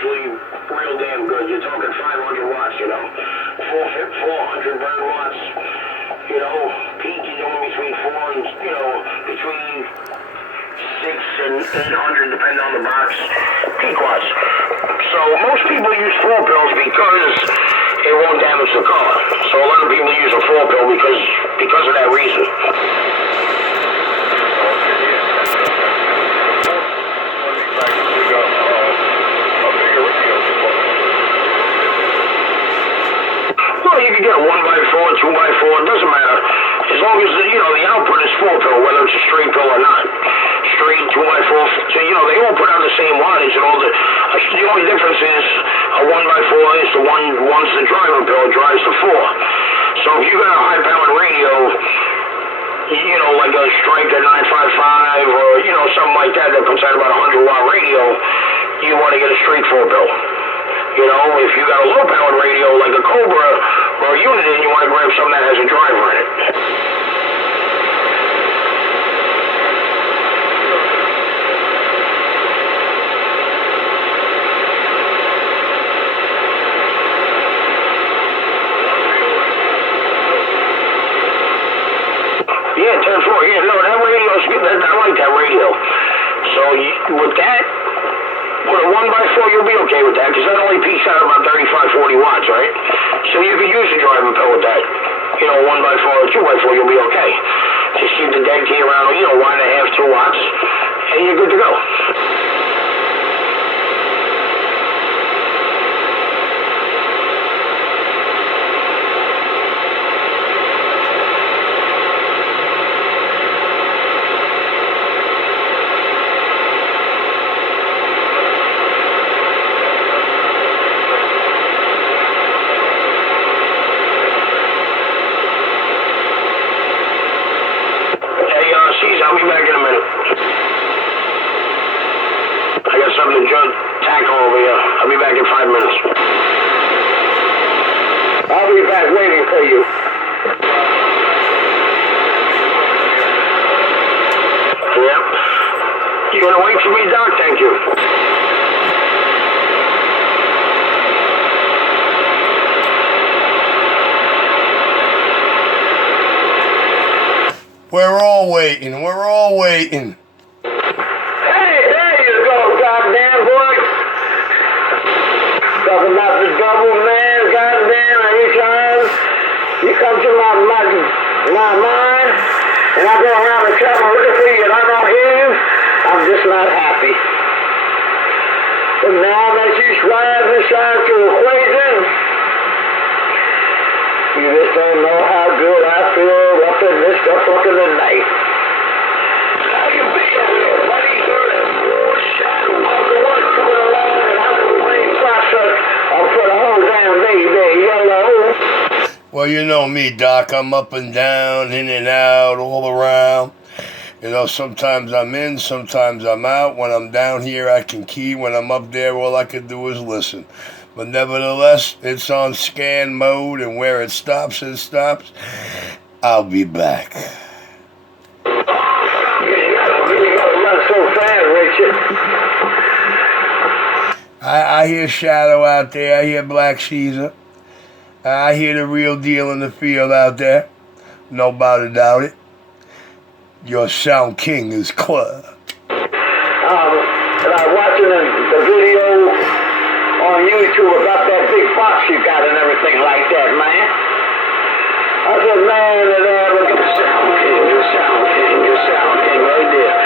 usually real damn good. You're talking 500 watts, you know, 400 burn watts. You know, peak is only between 4 and, you know, between 6 and 800, depending on the box. Peak watts. So most people use 4 pills because it won't damage the car. So a lot of people use a 4 pill because of that reason. Well, you can get a 1x4, 2x4, it doesn't matter. As long as, you know, the output is 4 pill, whether it's a straight pill or not. Straight, 2x4, so, you know, they all put out the same wattage and all the only difference is a 1x4 is the one's the driver pill, it drives the 4. So if you got a high-powered radio, you know, like a Striker 955 or, you know, something like that that puts out about a 100-watt radio, you want to get a straight 4 pill. You know, if you got a low-powered radio like a Cobra or a Uniden, you want to grab something that has a driver in it. Yeah, 10-4. Yeah, no, that radio's good. I like that radio. So with that, with a 1x4, you'll be okay with that, because that only peaks out about 35, 40 watts, right? So you can use a driver pill with that. You know, 1x4 or 2x4, you'll be okay. Just keep the dead key around, you know, 1.5, 2 watts, and you're good to go. I'll be back in a minute. I got something to tackle over here. I'll be back in 5 minutes. I'll be back waiting for you. Yep. You gonna wait for me, Doc? Thank you. We're all waiting. We're all waiting. Hey, there you go, goddamn boy. Talking about the double, man, goddamn. Every time you come to my mind, and I go around and tell my looking for you and I don't hear you, I'm just not happy. But now that you swag inside to equation, you just don't know how good I feel up in this stuff up in the night. How you feel, buddy? Shadow of the one coming along and how the rain process for the whole damn day, yellow. Well, you know me, Doc. I'm up and down, in and out, all around. You know, sometimes I'm in, sometimes I'm out. When I'm down here, I can key. When I'm up there, all I can do is listen. But nevertheless, it's on scan mode, and where it stops, it stops. I'll be back. You gotta run so fast, Richard. I hear Shadow out there. I hear Black Caesar. I hear the real deal in the field out there. Nobody doubt it. Your sound king is clear. And I'm watching the video on YouTube about that big box you got and everything like that, man. I said, man, look at the sound king, your sound king right there.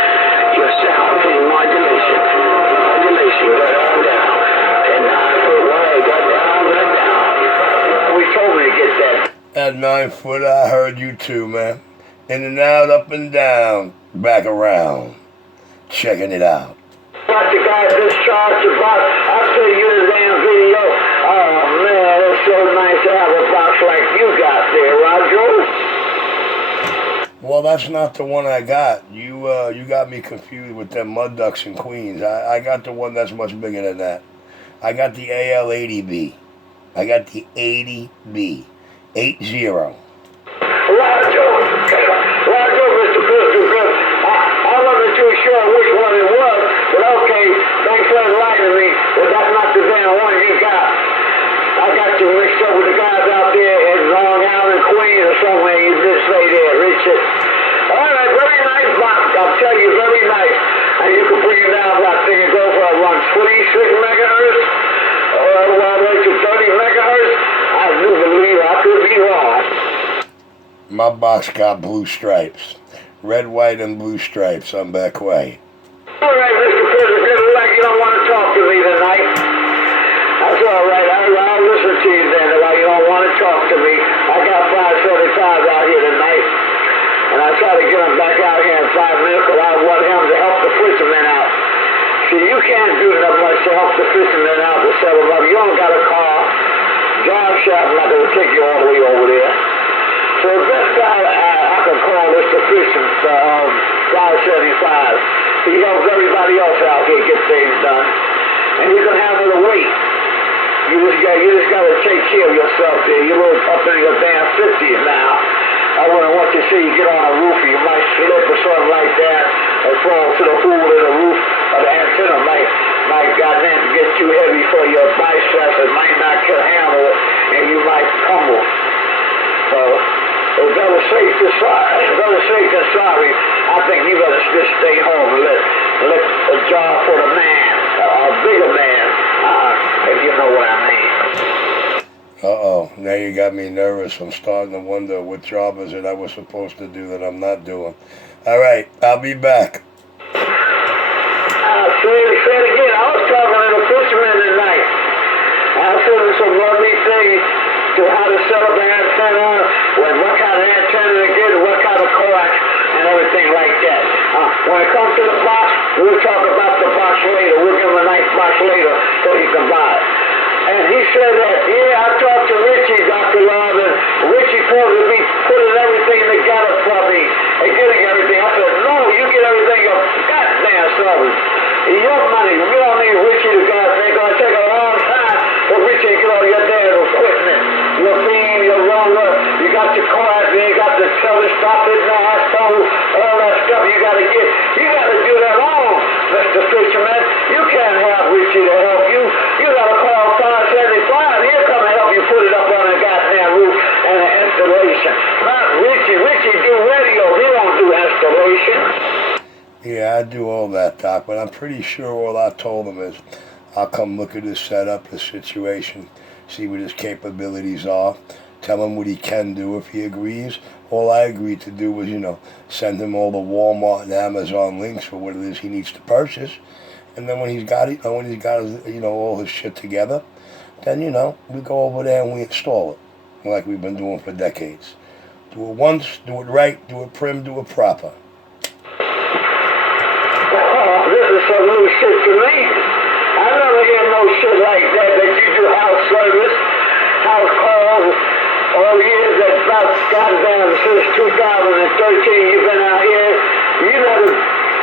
Your sound king modulation, got on down. And 9 foot wide, got down, got down. We told me to get that. At 9 foot, I heard you too, man. In and out, up and down, back around. Checking it out. Watch the guy discharge the box. I'll show you the damn video. Oh man, it's so nice to have a box like you got there, Roger. Well, that's not the one I got. You got me confused with them mud ducks in Queens. I got the one that's much bigger than that. I got the AL80B. I got the 80B. 80. Roger, Mr. Crystal, I wasn't too sure which one it was, but okay, thanks for enlightening me. But that's not the damn one you got. I got you mixed up with the guys out there in Long Island, Queens, or somewhere. You just say there, Richard. All right, very nice, Bob. I'll tell you, very nice. And you can bring it down, I think it goes for around 26 megahertz, or all the way to 30 megahertz. I do believe I could be wrong. My box got blue stripes. Red, white, and blue stripes on back way. All right, Mr. President, like you don't want to talk to me tonight. That's all right. I'll listen to you then. Why you don't want to talk to me. I got 575 out here tonight. And I try to get him back out here in 5 minutes because I want him to help the fishermen out. See, you can't do that much to help the fishermen out to sell them up. You don't got a car. John Shaft's not going to take you all the way over there. So the best guy I can call is the fisherman, 575. He helps everybody else out here get things done. And you can handle the weight. You just got to take care of yourself there. You're up in your damn 50s now. I wouldn't want you to see you get on a roof and you might slip or something like that and fall to the hole in the roof or the antenna might goddamn get too heavy for your biceps. It might not can handle it and you might tumble. So it's better safe than sorry. I think you better just stay home and let a job for the man, a bigger man, if you know what I mean. Uh-oh, now you got me nervous. I'm starting to wonder what job is it I was supposed to do that I'm not doing. All right, I'll be back. Say it again. I was talking to the fisherman tonight. I was telling him some lovely things to how to set up an antenna, what kind of antenna to get, what kind of coax, and everything like that. When it comes to the box, we'll talk about the box later. We'll give him a nice box later so he can buy it. And he said that, I talked to Richie, Dr. Love, and Richie supposed to be putting everything together for me and getting everything. I said, no, you get everything your goddamn self. Your money. You don't need Richie to goddamn. It's going to take a long time for Richie to get all your damn equipment. Your beam, your roller, you got your cars, you got the telescope, all that stuff you got to get. You got to do that all, Mr. Fisherman. You can't have Richie to help you. You got to call 575. He'll come and help you put it up on the goddamn roof and the installation. Not Richie. Richie do radio. He don't do installation. Yeah, I do all that, Doc, but I'm pretty sure all I told him is I'll come look at his setup, his situation, see what his capabilities are, tell him what he can do if he agrees. All I agreed to do was, send him all the Walmart and Amazon links for what it is he needs to purchase. And then when he's got it, when he's got his, all his shit together, then, we go over there and we install it like we've been doing for decades. Do it once, do it right, do it prim, do it proper. This is some new shit to me. I never hear no shit like that you do house service, house calls, all years that about goddamn since 2013 you've been out here. You never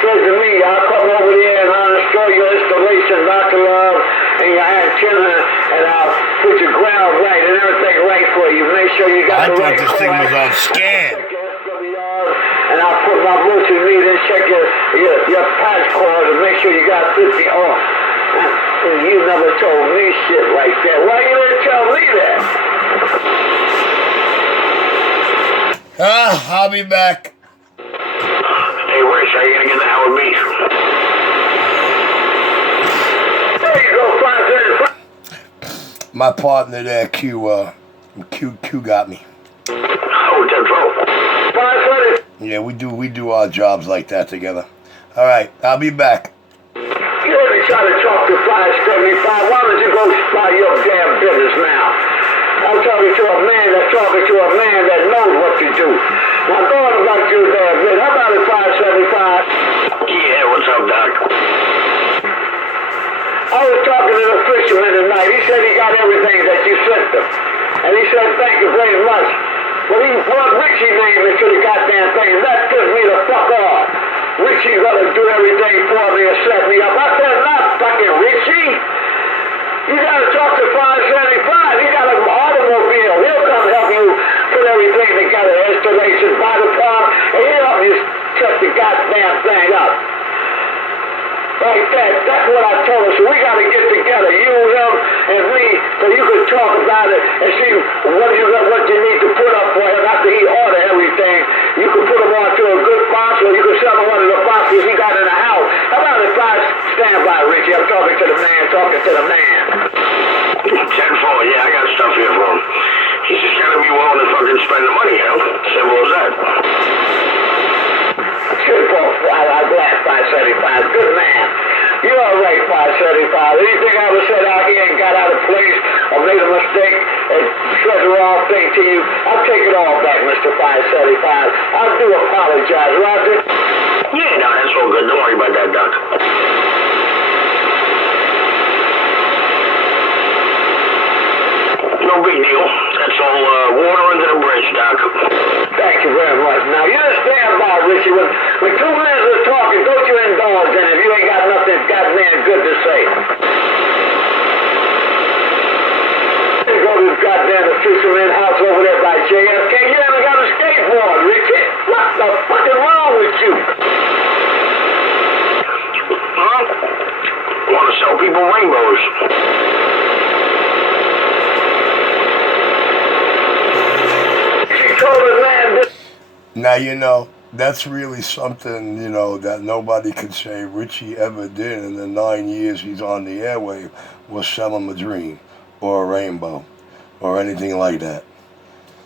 said to me, I'll come over there and I'll install your installation, Dr. Love, and your antenna, and I'll put your ground right and everything right for you. Make sure you got the right. I thought this thing was on scan. And I'll put my multimeter and check your patch cord and make sure you got 50 on. You never told me shit like that. Why you didn't tell me that? I'll be back. Hey, Rich, how you gonna get the hell with me? There you go, 5 My partner there, Q got me. Oh, that's all. 5 Yeah, we do our jobs like that together. All right, I'll be back. You let me try to talk to 575. Why don't you go start your damn business now? I'm talking to a man that knows what to do. Now go on about your damn business. How about it, 575? Yeah, what's up, Doc? I was talking to the fisherman tonight. He said he got everything that you sent him. And he said, thank you very much. Well, he brought Richie name into the goddamn thing. That pissed me the fuck off. Richie gonna do everything for me and set me up. I said, not fucking Richie. You gotta talk to 575. He got an automobile. He'll come help you put everything together. Installation, buy the car, and he'll help you set the goddamn thing up. Like that. That's what I told her. So we got to get together, you, him, and me, so you can talk about it and see what you need to put up for him after he order everything. You can put him onto a good box, or you can sell him one of the boxes he got in the house. How about if I stand by, Richie? I'm talking to the man, Tenfold, yeah, I got stuff here for him. He's just gotta be willing to fucking spend the money, you know? Simple as that. Tenfold, I'm glad 575. Good man. You're all right, 575. Anything I ever said out here and got out of place or made a mistake and said the wrong thing to you, I'll take it all back, Mr. 575. I do apologize, Roger. Yeah, no, that's all good. Don't worry about that, Doc. No big deal. That's all water under the bridge, Doc. Thank you very much. Now, you stand by, Richie. When two men are talking, don't you indulge in it if you ain't got nothing goddamn good to say. You go to the goddamn fisherman house over there by JFK. You haven't got a skateboard, Richie. What the fuck is wrong with you? Huh? Want to sell people rainbows. Now, you know, that's really something, you know, that nobody could say Richie ever did in the 9 years he's on the airwave, was sell him a dream or a rainbow or anything like that.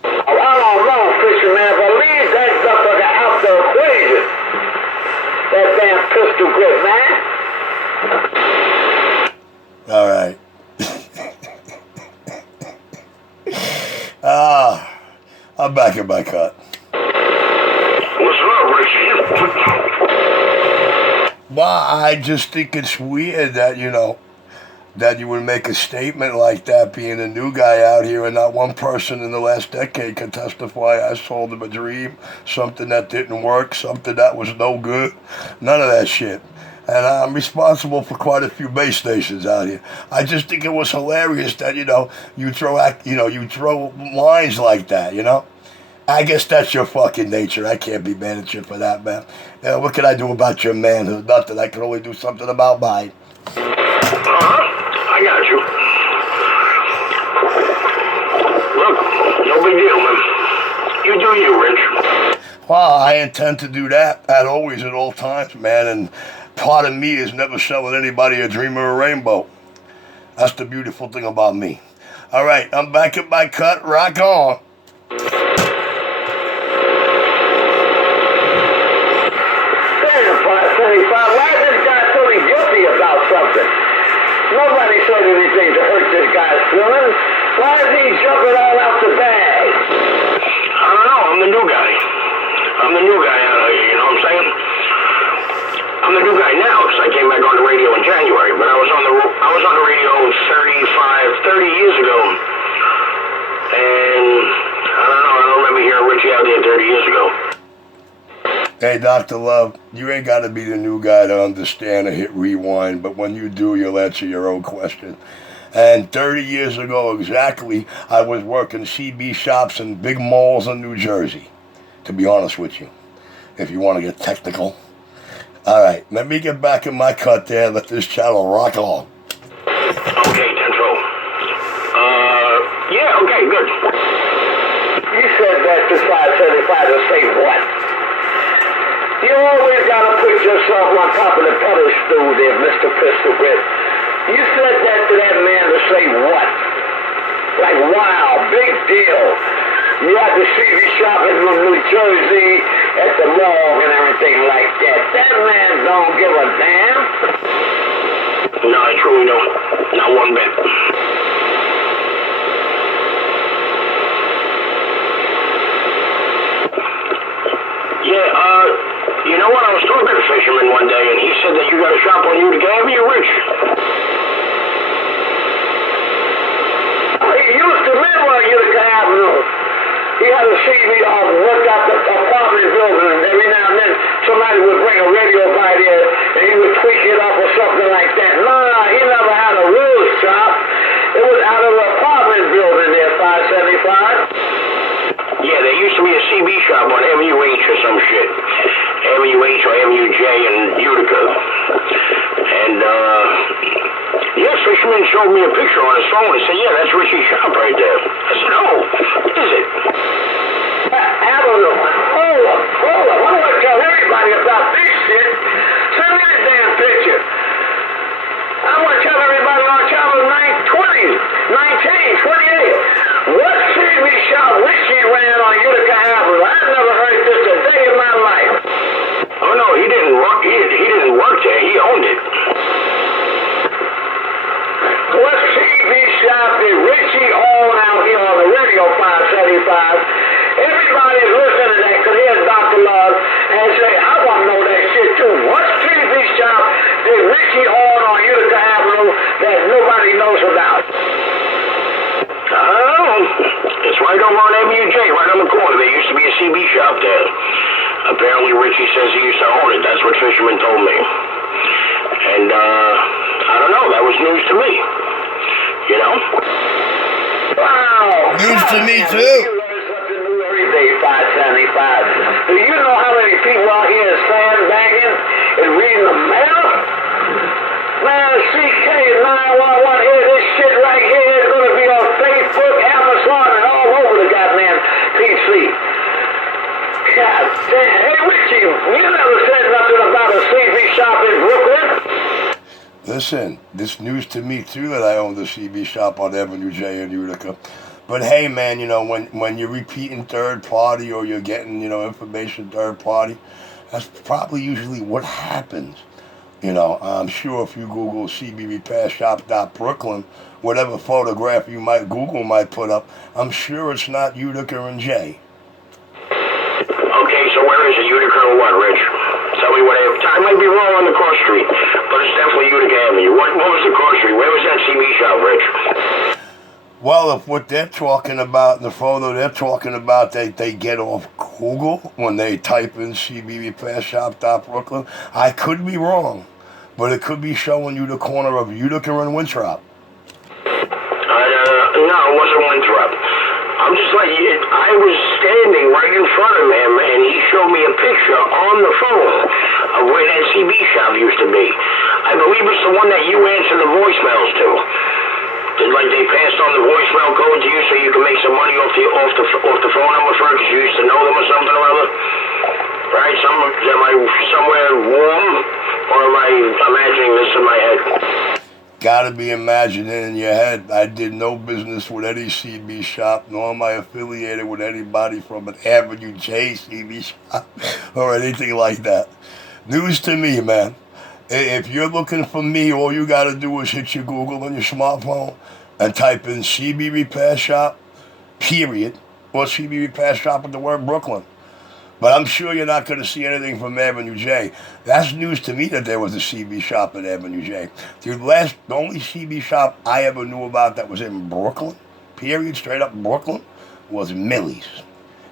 Oh, I don't know, fisherman, but leave that motherfucker out the equation. That damn pistol grip, man. All right. I'm back in my cut. What's wrong, Richie? Well, I just think it's weird that, you know, that you would make a statement like that being a new guy out here and not one person in the last decade can testify I sold him a dream, something that didn't work, something that was no good. None of that shit. And I'm responsible for quite a few base stations out here. I just think it was hilarious that, you know, you throw lines like that, you know? I guess that's your fucking nature. I can't be mad at you for that, man. You know, what can I do about your manhood? Nothing. I can only do something about mine. I got you. Look, no big deal, man. You do you, Rich. Well, I intend to do that at always, at all times, man. And part of me is never selling anybody a dream or a rainbow. That's the beautiful thing about me. All right, I'm back at my cut. Rock on. Why is this guy feeling guilty about something? Nobody said anything to hurt this guy's feelings. Why is he jumping all out the bag? I don't know. I'm the new guy. I'm the new guy out here, you know what I'm saying? I'm the new guy now because I came back on the radio in January, but I was on the radio 30 years ago. And I don't know. I don't remember hearing Richie out there 30 years ago. Hey, Dr. Love, you ain't got to be the new guy to understand or hit rewind, but when you do, you'll answer your own question. And 30 years ago exactly, I was working CB shops in big malls in New Jersey, to be honest with you, if you want to get technical. All right, let me get back in my cut there and let this channel rock on. Okay, Central. Yeah, okay, good. You said that to 575 to say what? You always gotta put yourself on top of the pedestal there, Mr. Pistol Grip. You said that to that man to say what? Like, wow, big deal. You had to see me shopping from New Jersey at the mall and everything like that. That man don't give a damn. No, I truly don't. Not one bit. Yeah, you know what? I was talking to a fisherman one day, and he said that you got a shop on Utica Avenue, Rich. He used to live on Utica Avenue. He had a CV work out the apartment building, and every now and then somebody would bring a radio by there, and he would tweak it up or something like that. Nah, he never had a real shop. It was out of an apartment building there, 575. Yeah, there used to be a CB shop on Avenue H or some shit. Avenue H or Avenue J in Utica. And, fisherman showed me a picture on his phone and said, yeah, that's Richie's shop right there. I said, oh, is it? Avenue. Hold up. I want to tell everybody about this shit. Send me the damn picture. I want to tell everybody on channel 1928. What TV shop Richie ran on Utica Avenue? I've never heard this a day in my life. Oh no, he didn't work. He didn't work there. He owned it. What TV shop did Richie own out here on the radio 575? Everybody's listening to that could hear Dr. Love and say, I want to know that shit too. What TV shop did Richie own on Utica Avenue that nobody knows about? Oh, it's right over on WJ, right on the corner. There used to be a CB shop there. Apparently Richie says he used to own it. That's what Fisherman told me. And, I don't know. That was news to me. You know? Wow. News to me, too. Every day, 575. Do you know how many people out here are sandbagging and reading the mail? Man, CK911 here, this shit right here is going to be on Facebook, Amazon, and all over the goddamn PC. God damn. Hey, Richie, you never said nothing about a CB shop in Brooklyn. Listen, this news to me too that I owned a CB shop on Avenue J in Utica. But hey, man, you know, when you're repeating third party or you're getting, you know, information third party, that's probably usually what happens. You know, I'm sure if you Google cbrepairshop.brooklyn, whatever photograph Google might put up, I'm sure it's not Utica and J. Okay, so where is it? Utica or what, Rich? Tell me what I might be wrong on the cross street, but it's definitely Utica Avenue. What was the cross street? Where was that CB shop, Rich? Well, if what they're talking about in the photo, they're talking about they get off Google when they type in cbrepairshop.brooklyn. I could be wrong, but it could be showing you the corner of Utica and Winthrop. No, it wasn't Winthrop. I'm just like, I was standing right in front of him, and he showed me a picture on the phone of where that CB shop used to be. I believe it's the one that you answer the voicemails to. Like they passed on the voicemail code to you so you can make some money off the phone number for it because you used to know them or something or other. Right? Am I somewhere warm, or am I imagining this in my head? Gotta be imagining in your head. I did no business with any CB shop, nor am I affiliated with anybody from an Avenue J CB shop or anything like that. News to me, man. If you're looking for me, all you gotta do is hit your Google on your smartphone and type in CB Repair Shop, period, or CB Repair Shop with the word Brooklyn. But I'm sure you're not going to see anything from Avenue J. That's news to me that there was a CB shop at Avenue J. The only CB shop I ever knew about that was in Brooklyn, period, straight up Brooklyn, was Millie's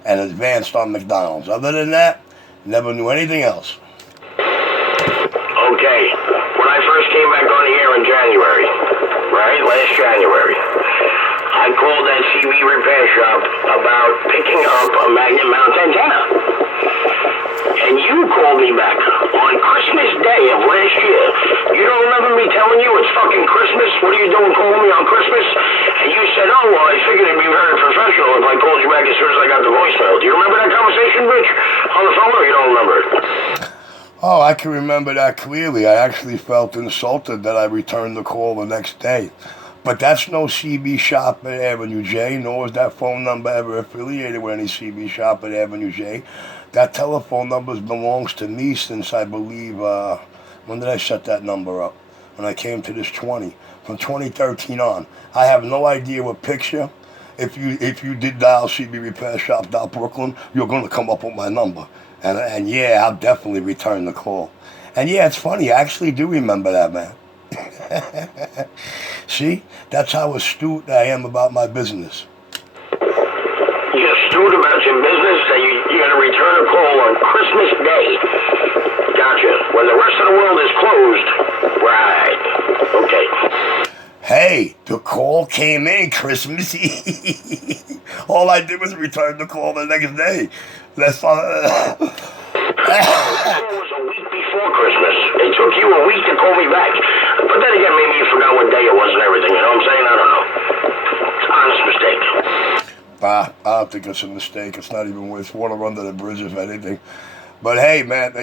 and Advanced on McDonald's. Other than that, never knew anything else. Okay, when I first came back on the air in January, right, last January, I called that CB repair shop about picking up a magnet mount antenna. And you called me back on Christmas Day of last year. You don't remember me telling you it's fucking Christmas? What are you doing calling me on Christmas? And you said, oh, well, I figured it'd be very professional if I called you back as soon as I got the voicemail. Do you remember that conversation, Rich? On the phone, or you don't remember it? Oh, I can remember that clearly. I actually felt insulted that I returned the call the next day. But that's no CB shop at Avenue J, nor is that phone number ever affiliated with any CB shop at Avenue J. That telephone number belongs to me since I believe, when did I set that number up? When I came to this 20, from 2013 on. I have no idea what picture. If you did dial cbrepairshop.brooklyn, you're going to come up with my number. And yeah, I'll definitely return the call. And yeah, it's funny, I actually do remember that, man. See, that's how astute I am about my business. You're astute about your business, and you're going to return a call on Christmas Day. Gotcha. When the rest of the world is closed. Right. Okay. Hey, the call came in Christmas Eve. All I did was return the call the next day. That's all. The call was a week before Christmas. It took you a week to call me back. But then again, maybe you forgot what day it was and everything, you know what I'm saying? I don't know. Honest mistake. I don't think it's a mistake. It's not even worth water under the bridge, if anything. But hey, man,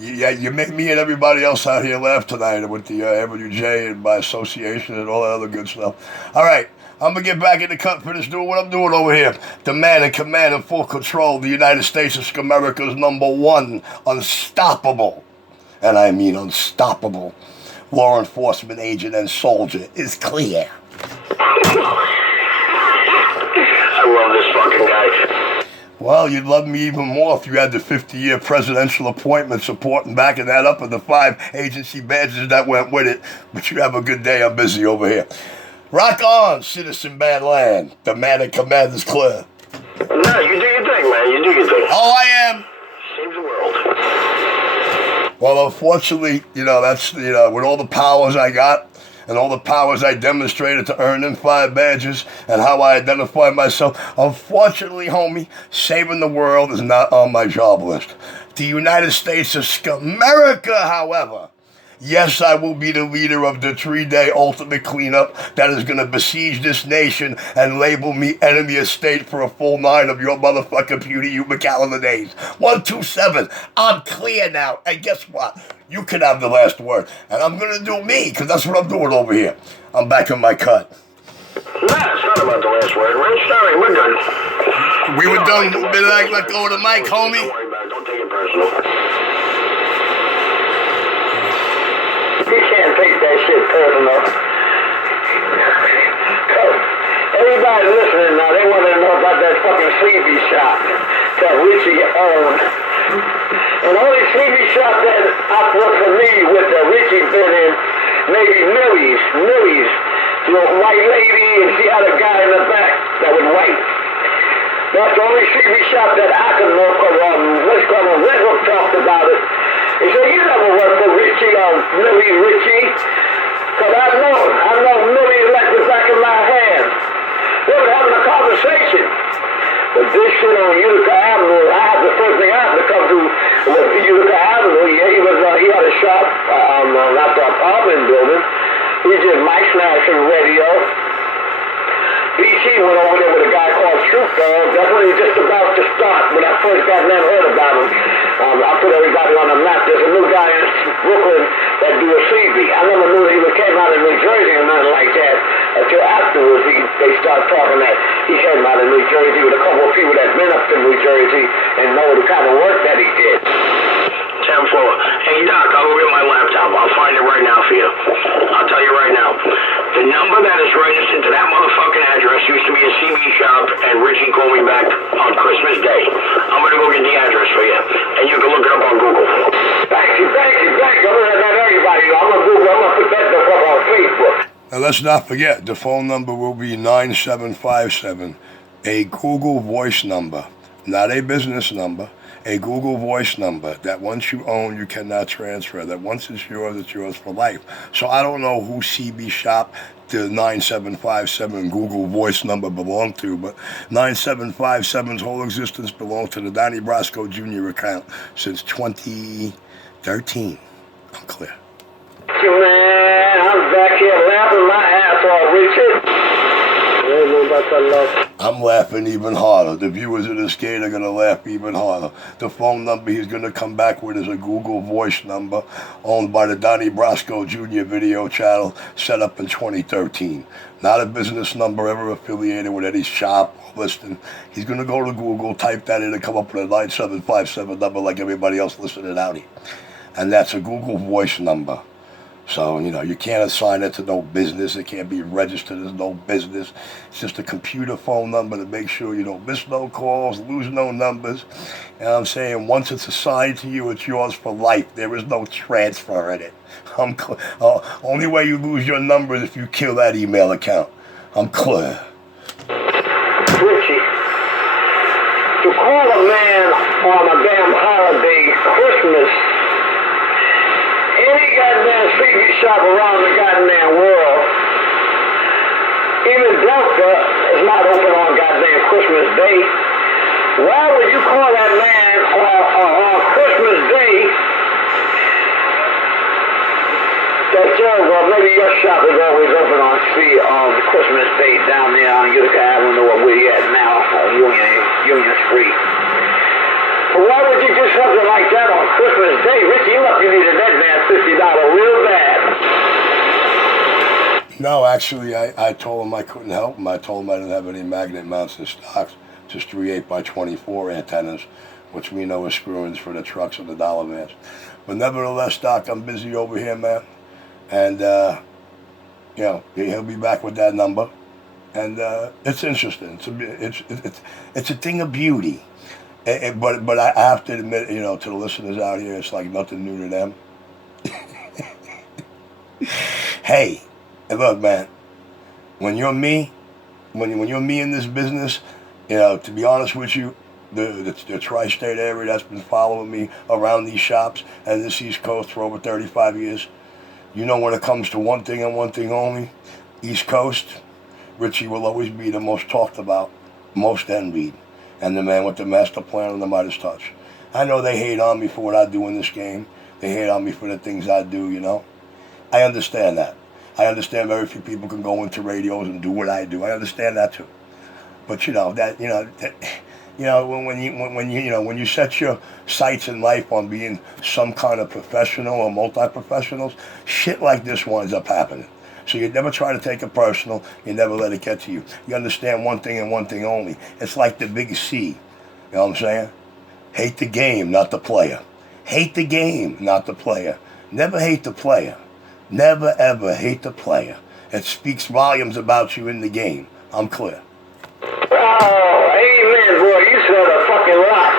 you make me and everybody else out here laugh tonight with the WJ and by association and all that other good stuff. All right, I'm going to get back in the cut for this, doing what I'm doing over here. The man in command and full control of the United States of America's #1 unstoppable, and I mean unstoppable, law enforcement agent and soldier is clear. I love this fucking guy. Well, you'd love me even more if you had the 50-year presidential appointment support and backing that up and the 5 agency badges that went with it. But you have a good day. I'm busy over here. Rock on, citizen Badland. The man in command is clear. No, you do your thing, man. You do your thing. Oh, I am. Save the world. Well, unfortunately, that's, with all the powers I got, and all the powers I demonstrated to earn them 5 badges and how I identify myself. Unfortunately, homie, saving the world is not on my job list. The United States of America, however, yes, I will be the leader of the 3-day ultimate cleanup that is going to besiege this nation and label me enemy of state for a full 9 of your motherfucking puny calendar days. 127. I'm clear now. And guess what? You can have the last word. And I'm going to do me, because that's what I'm doing over here. I'm back in my cut. Nah, it's not about the last word, Rich. Sorry, we're done. We were done. Let go of the mic, homie. Don't worry about it. Don't take it personal. You can't take that shit personal. Everybody listening now, they want to know about that fucking CB shop that Richie owned. And the only CB shop that I was familiar with that Richie been in, maybe Millie's. The white lady, and she had a guy in the back that was white. That's the only CB shop that I can know, because Rizzle talked about it. He said, you never worked for Richie or Millie Richie. Because I know Millie like the back of my hand. They were having a conversation. But this shit on Utica Avenue, the first thing I had to come to was Utica Avenue. He had a shop, not the apartment building. He did mic snatching radio. BT went over there with a guy called Troop Dog. That's when he was just about to start, when I first got heard about him. I put everybody on the map. There's a new guy in Brooklyn that do a CB. I never knew that he came out of New Jersey or nothing like that until afterwards they started talking that he came out of New Jersey with a couple of people that been up to New Jersey and know the kind of work that he did. 10th floor. Hey, Doc, I'll go get my laptop. I'll find it right now for you. I'll tell you right now. The number that is registered to that motherfucking address used to be a CB shop, and Richie called me back on Christmas Day. I'm going to go get the address for you, and you can look it up on Google. Thank you. I'm going to let everybody know. I'm going to Google. I'm going to put that stuff up on Facebook. And let's not forget, the phone number will be 9757, a Google voice number, not a business number. A Google voice number that once you own, you cannot transfer. That once it's yours for life. So I don't know who CB Shop the 9757 Google voice number belonged to, but 9757's whole existence belonged to the Donnie Brasco Jr. account since 2013. I'm clear. Man, I'm back here laughing my ass off, Richard. I'm laughing even harder. The viewers of this game are going to laugh even harder. The phone number he's going to come back with is a Google voice number owned by the Donnie Brasco Jr. video channel set up in 2013. Not a business number ever affiliated with any shop or listing. He's going to go to Google, type that in, and come up with a 9757 number like everybody else listening out here. And that's a Google voice number. So, you can't assign it to no business. It can't be registered as no business. It's just a computer phone number to make sure you don't miss no calls, lose no numbers. And I'm saying once it's assigned to you, it's yours for life. There is no transfer in it. Only way you lose your number is if you kill that email account. I'm clear. Richie, to call a man on a damn holiday, Christmas, any goddamn CB shop around the goddamn world, even Delta is not open on goddamn Christmas Day. Why would you call that man on Christmas Day maybe your shop is always open on Christmas Day down there on Utica Avenue or where you at now, on Union Street. But why would you do something like that on Christmas Day? Richie, you must have needed that man $50 real bad. No, actually, I told him I couldn't help him. I told him I didn't have any magnet mounts in stock, just 3 8x24 antennas, which we know are screw-ins for the trucks and the dollar vans. But nevertheless, Doc, I'm busy over here, man. And, you know, he'll be back with that number. And it's interesting. It's a thing of beauty. But I have to admit, you know, to the listeners out here, it's like nothing new to them. Hey, look, man, when you're me, when you're me in this business, you know, to be honest with you, the tri-state area that's been following me around these shops and this East Coast for over 35 years, you know, when it comes to one thing and one thing only, East Coast, Richie will always be the most talked about, most envied, and the man with the master plan and the Midas touch. I know they hate on me for what I do in this game. They hate on me for the things I do, you know. I understand that. I understand very few people can go into radios and do what I do. I understand that too. But you know that when you set your sights in life on being some kind of professional or multi-professionals, shit like this winds up happening. So you never try to take it personal. You never let it get to you. You understand one thing and one thing only. It's like the big C. You know what I'm saying? Hate the game, not the player. Hate the game, not the player. Never hate the player. Never, ever hate the player. It speaks volumes about you in the game. I'm clear. Oh, amen, boy. You said a fucking lot.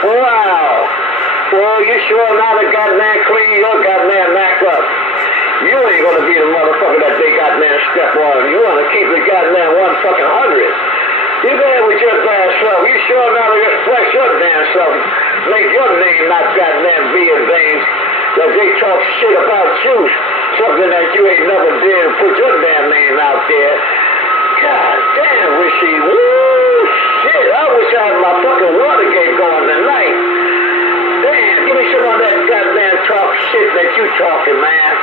Wow. Well, you sure not a goddamn clean your goddamn Mac up. You ain't gonna be the motherfucker that they goddamn step on. You wanna keep the goddamn 100. You there with your damn self. You sure not to flex your damn self. Make your name not goddamn be in vain. That they talk shit about you. Something that you ain't never did and put your damn name out there. God damn, Wishy. Woo, shit. I wish I had my fucking Watergate going tonight. Damn, give me some of that goddamn talk shit that you talking, man.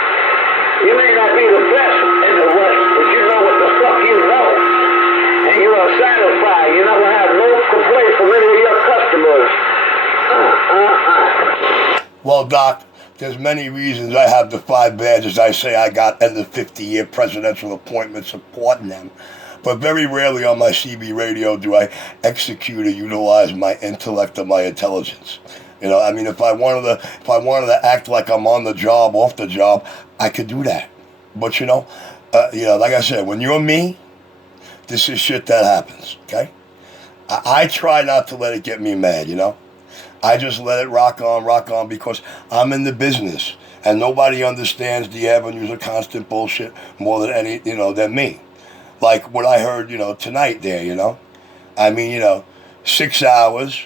You may not be the best in the West, but you know what the fuck you know. And you are satisfied. You never have no complaints from any of your customers. Well, Doc, there's many reasons I have the 5 badges I say I got and the 50-year presidential appointment supporting them. But very rarely on my CB radio do I execute or utilize my intellect or my intelligence. You know, I mean, if I wanted to act like I'm on the job, off the job, I could do that. But you know, like I said, when you're me, this is shit that happens. Okay, I try not to let it get me mad. You know, I just let it rock on because I'm in the business, and nobody understands the avenues of constant bullshit more than me. Like what I heard, tonight there. I mean, 6 hours.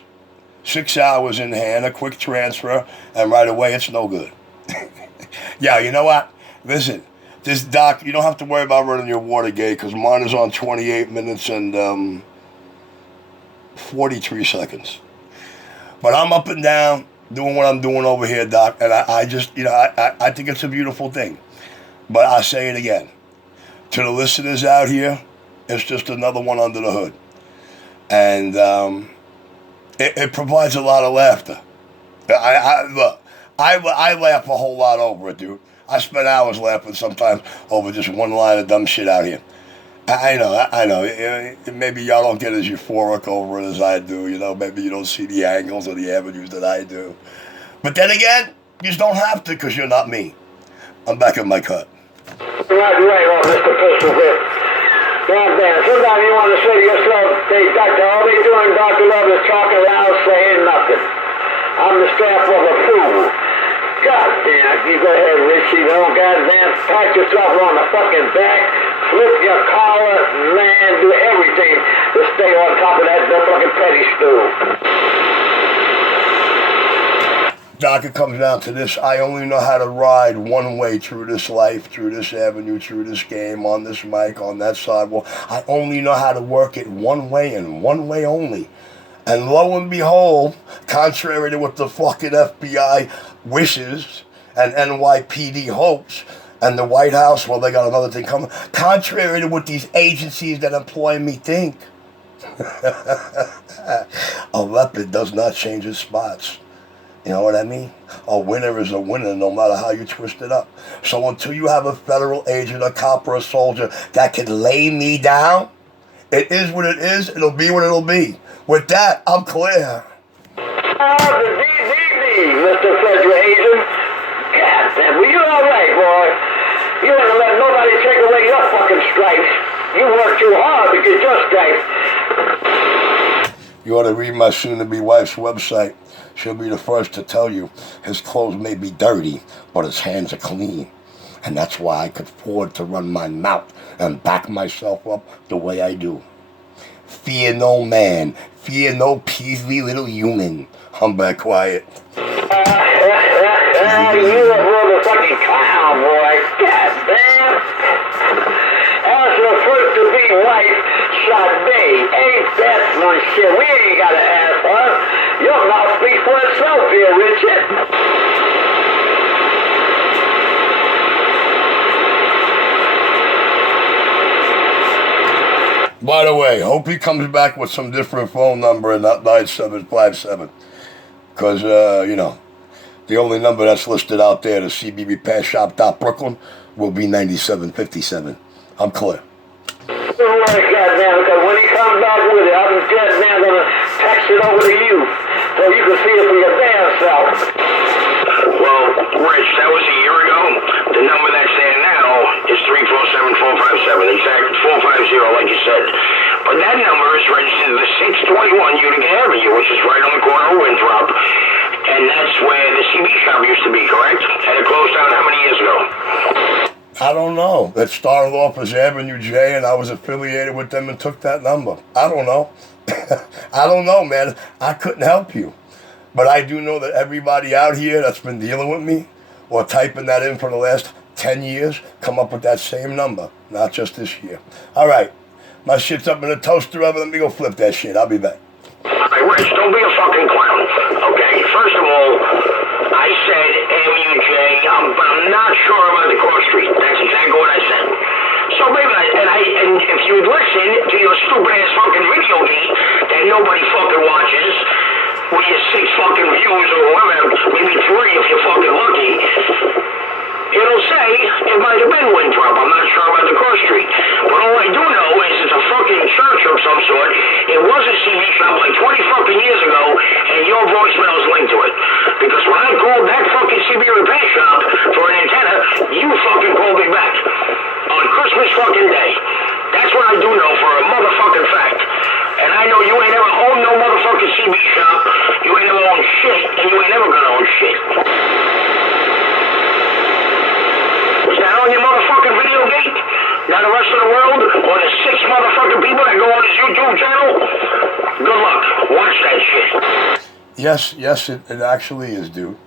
6 hours in hand, a quick transfer, and right away it's no good. Yeah, you know what? Listen, this Doc, you don't have to worry about running your Watergate because mine is on 28 minutes and 43 seconds. But I'm up and down doing what I'm doing over here, Doc, and I just, I think it's a beautiful thing. But I say it again. To the listeners out here, it's just another one under the hood. And, it provides a lot of laughter. I laugh a whole lot over it, dude. I spend hours laughing sometimes over just one line of dumb shit out here. I know. Maybe y'all don't get as euphoric over it as I do. Maybe you don't see the angles or the avenues that I do. But then again, you just don't have to because you're not me. I'm back at my cut. Right, Mr. Pistol Whip. God damn, sometimes you want to say to yourself, hey, Doctor, all they doing, Dr. Love, is talking loud, saying nothing. I'm the staff of a fool. God damn, you go ahead, Richie, don't goddamn pat yourself on the fucking back, flip your collar, man, do everything to stay on top of that fucking petty stool. Doc, it comes down to this. I only know how to ride one way through this life, through this avenue, through this game, on this mic, on that sidewalk. I only know how to work it one way and one way only. And lo and behold, contrary to what the fucking FBI wishes and NYPD hopes, And the White House, well, they got another thing coming. Contrary to what these agencies that employ me think, a leopard does not change its spots. You know what I mean? A winner is a winner no matter how you twist it up. So until you have a federal agent, a cop, or a soldier that can lay me down, it is what it is. It'll be what it'll be. With that, I'm clear. The DDD, Mr. Federal Agent. God damn, well, you're all right, boy. You ain't let nobody take away your fucking stripes. You work too hard to get your stripes. You ought to read my soon-to-be wife's website. She'll be the first to tell you his clothes may be dirty, but his hands are clean. And that's why I could afford to run my mouth and back myself up the way I do. Fear no man. Fear no peasly little human. I'm back quiet. You a motherfucking clown, boy. God damn. As the first-to-be wife, Sade, ain't that my shit? We ain't got to ask her. Your mouth speaks for itself here, Richard. By the way, hope he comes back with some different phone number and not 9757. Because, the only number that's listed out there, the cbrepairshop.brooklyn, will be 9757. I'm clear. Don't worry, goddamn, because when he comes back with it, I'm goddamn gonna text it over to you so you can see it for your damn self. Well, Rich, that was a year ago. The number that's there now is 347-457, exact 450, like you said. But that number is registered to the 621 Utica Avenue, which is right on the corner of Winthrop. And that's where the CB shop used to be, correct? And it closed down how many years ago? I don't know. It started off as Avenue J, and I was affiliated with them and took that number. I don't know. I don't know, man. I couldn't help you. But I do know that everybody out here that's been dealing with me or typing that in for the last 10 years come up with that same number, not just this year. All right. My shit's up in the toaster oven. Let me go flip that shit. I'll be back. Hey, Rich, don't be a fucking clown, okay? First of all, I said Avenue J, but I'm not sure about the cross street. That's exactly what I said. So maybe and if you'd listen to your stupid ass fucking video game that nobody fucking watches, with your 6 fucking views or whatever, maybe 3 if you're fucking lucky, it'll say it might have been Winthrop. I'm not sure about the cross street. But all I do know is it's a fucking church of some sort. It was a CD shop like 20 fucking years ago, and your voicemail is linked to it. Because when I called that fucking CB repair shop for an antenna, you fucking called me back. On Christmas fucking Day. That's what I do know for a motherfucking fact. And I know you ain't ever owned no motherfucking CB shop. You ain't never owned shit, and you ain't never gonna own shit. Was that on your motherfucking video gate? Now the rest of the world, or the 6 motherfucking people that go on his YouTube channel? Good luck. Watch that shit. Yes, it actually is, dude.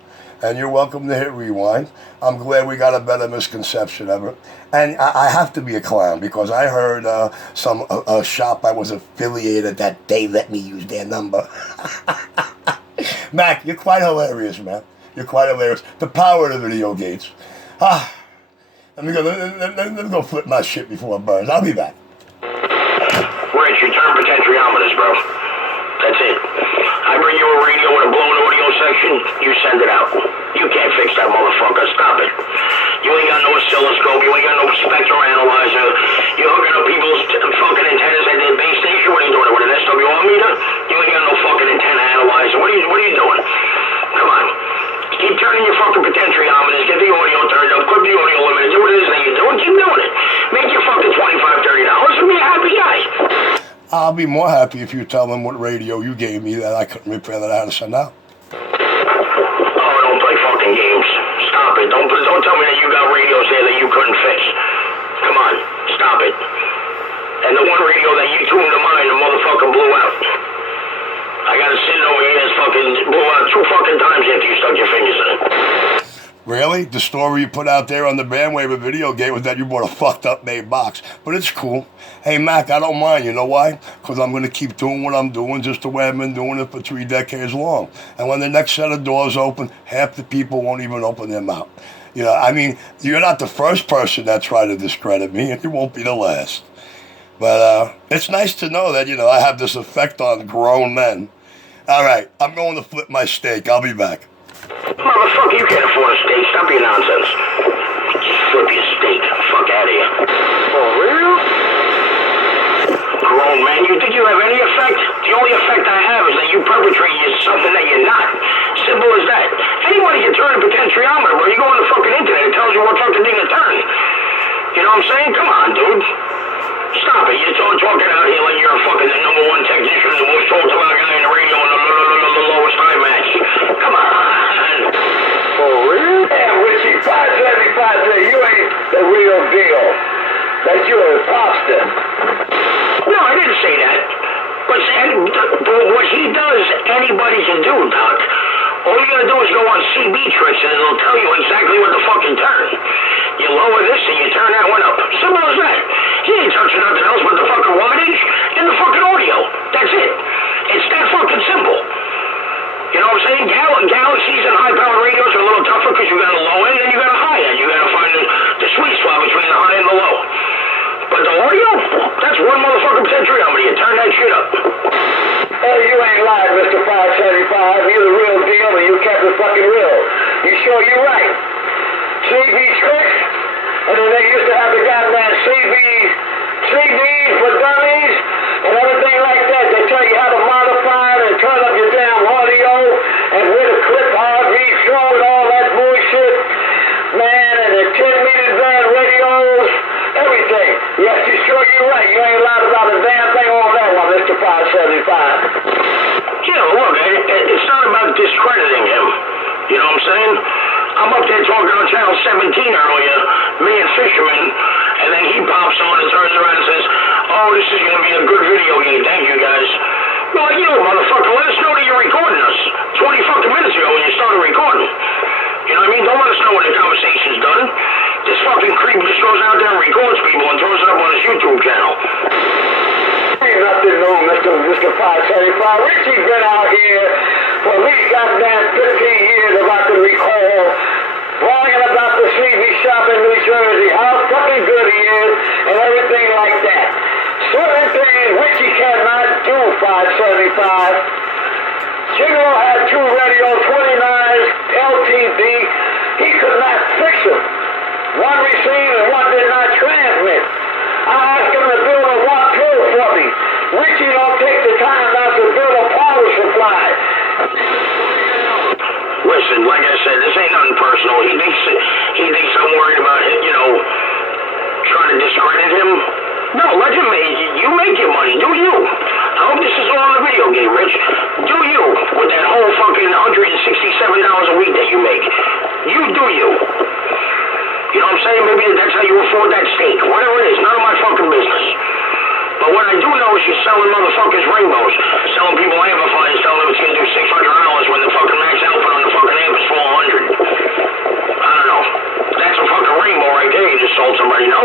And you're welcome to hit rewind. I'm glad we got a better misconception of it. And I have to be a clown because I heard some shop I was affiliated that they let me use their number. Mac, you're quite hilarious, man. You're quite hilarious. The power of the video gates. Let me go flip my shit before it burns. I'll be back. Rich, you turn potentiometers, bro. That's it. I bring you a radio with a blown audio section, you send it out. You can't fix that motherfucker. Stop it. You ain't got no oscilloscope. You ain't got no spectral analyzer. You're hooking up people's fucking antennas at their base station. What are you doing? With an SWR meter? You ain't got no fucking antenna analyzer. What are you doing? Come on. Keep turning your fucking potentiometers. Get the audio turned up. Clip the audio limiter. Do what it is that you're doing. Keep doing it. Make your fucking $25, $30 and be a happy guy. I'll be more happy if you tell them what radio you gave me that I couldn't repair that I had to send out. Oh, don't play fucking games. Stop it. Don't tell me that you got radios there that you couldn't fix. Come on. Stop it. And the one radio that you tuned to mine, the motherfucker blew out. I gotta sit over here and fucking blew out 2 fucking times after you stuck your fingers in it. Really? The story you put out there on the Bandwaver video game was that you bought a fucked up made box. But it's cool. Hey, Mac, I don't mind. You know why? Because I'm going to keep doing what I'm doing just the way I've been doing it for 3 decades long. And when the next set of doors open, half the people won't even open their mouth. You know, I mean, you're not the first person that tried to discredit me, and you won't be the last. But it's nice to know that, you know, I have this effect on grown men. All right, I'm going to flip my steak. I'll be back. Motherfucker, you can't afford a steak. Stop your nonsense. Just flip your steak. Fuck out of here. For real? Grown man, you think you have any effect? The only effect I have is that you perpetrate something that you're not. Simple as that. Anybody can turn a potentiometer, bro. You go on the fucking internet, it tells you what fucking thing to turn. You know what I'm saying? Come on, dude. Stop it. You're talking out here like you're a fucking the number one technician, the most talked about guy in the radio, and the lowest time match. Come on. For real? Damn, Richie, 575, you ain't the real deal. That you're an imposter. No, I didn't say that. But what he does, anybody can do, Doc. All you gotta do is go on CB tricks and it'll tell you exactly what to fucking turn. You lower this and you turn that one up. Simple as that. He ain't touching nothing else but the fucking wattage and the fucking audio. That's it. It's that fucking simple. You know what I'm saying? Galaxies and high-powered radios are a little tougher because you got a low end and you got a high end. You gotta find the sweet spot between the high and the low. But the audio, that's one motherfucking potentiometer. You turn that shit up. Hey, you ain't lying, Mr. 575. You're the real deal and you kept it fucking real. You sure you're right? CB tricks? And then they used to have the goddamn CDs for dummies and everything like that. They tell you how to modify it and turn up your damn audio and where to clip RV through and all that bullshit. Man, and the 10-meter band radios, everything. Yes, you sure you're right. You ain't lied about a damn thing on that one, Mr. 575. Yeah, look, it's not about discrediting him. You know what I'm saying? I'm up there talking on Channel 17 earlier, me and Fisherman, and then he pops on and turns around and says, oh, this is going to be a good video game. Thank you, guys. Well, you motherfucker, let us know that you're recording us 20 fucking minutes ago when you started recording. You know what I mean? Don't let us know when the conversation's done. This fucking creep just goes out there and records people and throws it up on his YouTube channel. Ain't nothing new, Mr. 575. Richie's been out here for at least goddamn 15 years, if I can recall, bragging about the CB shop in New Jersey, how fucking good he is, and everything like that. Certain things Richie cannot do, 575. Gigolo had 2 radios, 29s, LTD. He could not fix them. One received and one did not transmit. I asked him to build a watt pill for me. Richie don't take the time out to build a power supply. Listen, like I said, this ain't nothing personal. He thinks I'm worried about it, trying to discredit him. No, let him you make your money. Do you? I hope this is all in the video game, Rich. Do you with that whole fucking $167 a week that you make. You do you. You know what I'm saying? Maybe that's how you afford that steak. Whatever it is, none of my fucking business. But what I do know is you're selling motherfuckers rainbows. Selling people amplifiers, telling them it's going to do $600 when the fucking max output on the fucking amp is 400. I don't know. That's a fucking rainbow right there you just sold somebody, no?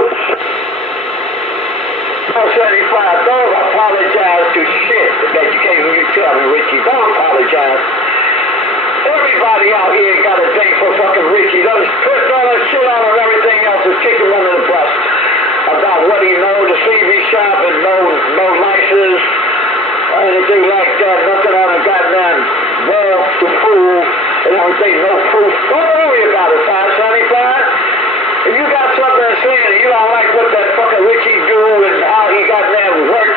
75, don't apologize to shit that you can't even tell me, Richie. Don't apologize. Everybody out here got a date for fucking Richie. Those put all that shit on and everything else is kicking under the bus about what he knows, the CB shop and no license or anything like that. Nothing on a goddamn wall to prove and everything, no proof. Don't worry about it, 575. If you got something to say and you don't like what that fucking Richie do and how he got there work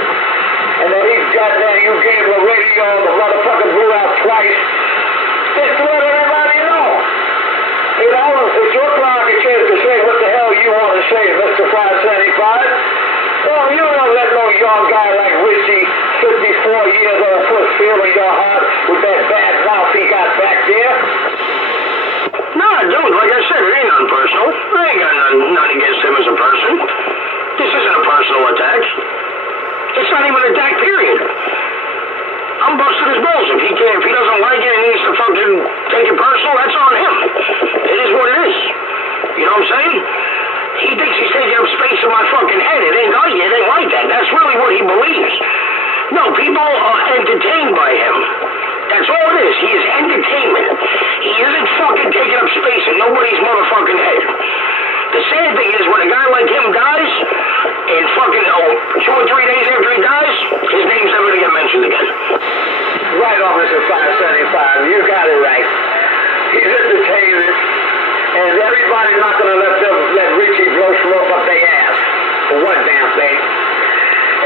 and that he got there, you gave him a radio, the motherfucker blew out twice, just let everybody know. You know, it's your prerogative to say what the hell you want to say, Mr. 575. Well, you don't let no young guy like Richie, 54 years old, put fear in your heart with that bad mouth he got back there. Nah, dude, like I said, it ain't nothing personal. I ain't got nothing against him as a person. This isn't a personal attack. It's not even an attack, period. I'm busting his balls. If he doesn't like it and needs to fucking take it personal, that's on him. It is what it is. You know what I'm saying? He thinks he's taking up space in my fucking head. It ain't like that. That's really what he believes. No, people are entertained by him. That's all it is. He is entertainment. He isn't fucking taking up space in nobody's motherfucking head. The sad thing is, when a guy like him dies, and fucking 2 or 3 days after he dies, his name's never gonna get mentioned again. Right on, Mr. 575. You got it right. He's entertainment, and everybody's not gonna let Richie blow smoke up their ass for one damn thing.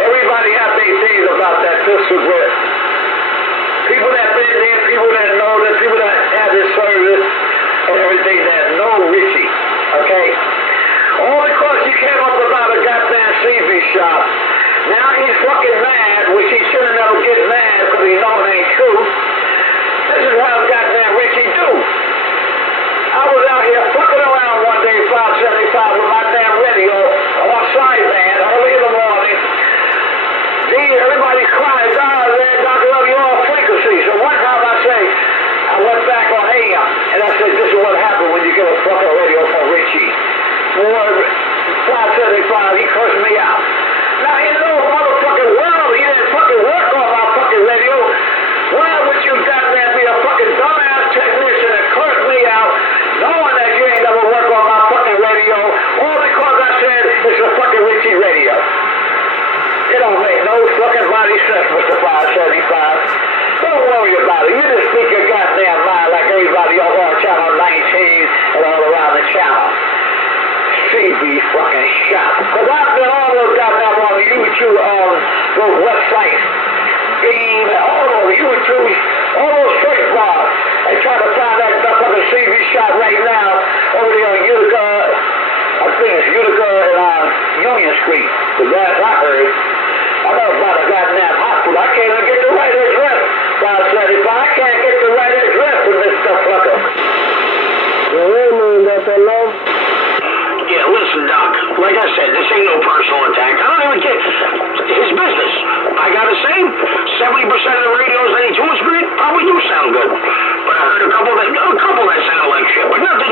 Everybody have their things about that pistol grip. People that been there, people that know that, people that have his service, and everything that know Richie, okay? All because he came up about a goddamn CV shop. Now he's fucking mad, which he shouldn't never get mad because he know it ain't true. This is how goddamn Richie do. I was out here fucking around one day, 575, with my damn radio on sideband early in the morning. Everybody cries, man, Dr. Love, you're off frequency. So one time I went back on AM, and I said, this is what happened when you get a fucking radio from Richie. Boy, 575, he cursed me out. Now, in the motherfucking world, he didn't fucking work on my fucking radio. Why would you goddamn be a fucking dumbass technician and curse me out, knowing that you ain't never worked on my fucking radio, all because I said it's a fucking Richie radio? It don't make no fucking body sense, Mr. 575. Don't worry about it. You just speak your goddamn mind like everybody else on Channel 19 and all around the channel. CB fucking shot. Because I've been all those goddamn on YouTube, those websites, Beam, and all over YouTube, all those search bars, and try to find that fucking CB shot right now over there on Utica. I think it's Utica and Union Street. The guys I heard. I know about a goddamn hospital. I can't even get the right address. 575. I can't get the right address with this stuff fucker. Love? Yeah, listen, Doc. Like I said, this ain't no personal attack. I don't even care. His business. I gotta say, 70% of the radios on 82nd Street probably do sound good. But I heard a couple that sounded like shit. But nothing,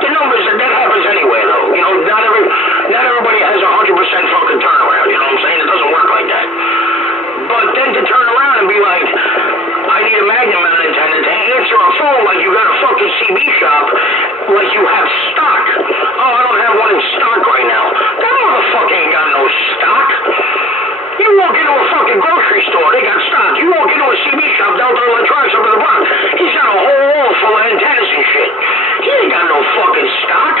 the numbers, that happens anyway, though. Not everybody has 100% fucking turnaround. You know what I'm saying? It doesn't work like that. But then to turn around and be like, I need a Magnum and an antenna to answer a phone like you got a fucking CB shop, like you have stock. Oh, I don't have one in stock right now. That motherfucker ain't got no stock. You walk into a fucking grocery store, they got stock. You walk into a CB shop, Delta Electronics up in the Bronx, he's got a whole wall full of antennas and shit. He ain't got no fucking stock.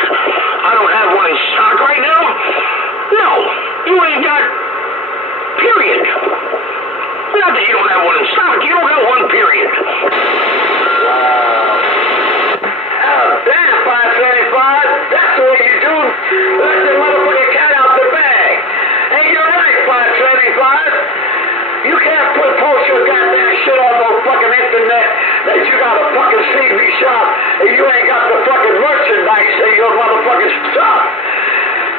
I don't have one in stock right now. No, you ain't got, period. Not that you don't have one in stock, you don't have one, period. Wow. Oh, damn, 575. That's the way you do. Let the motherfucking cat out the bag. And you're right, 575. You can't post your goddamn shit on no fucking internet that you got a fucking CB shop and you ain't got the fucking merchandise in your motherfucking shop.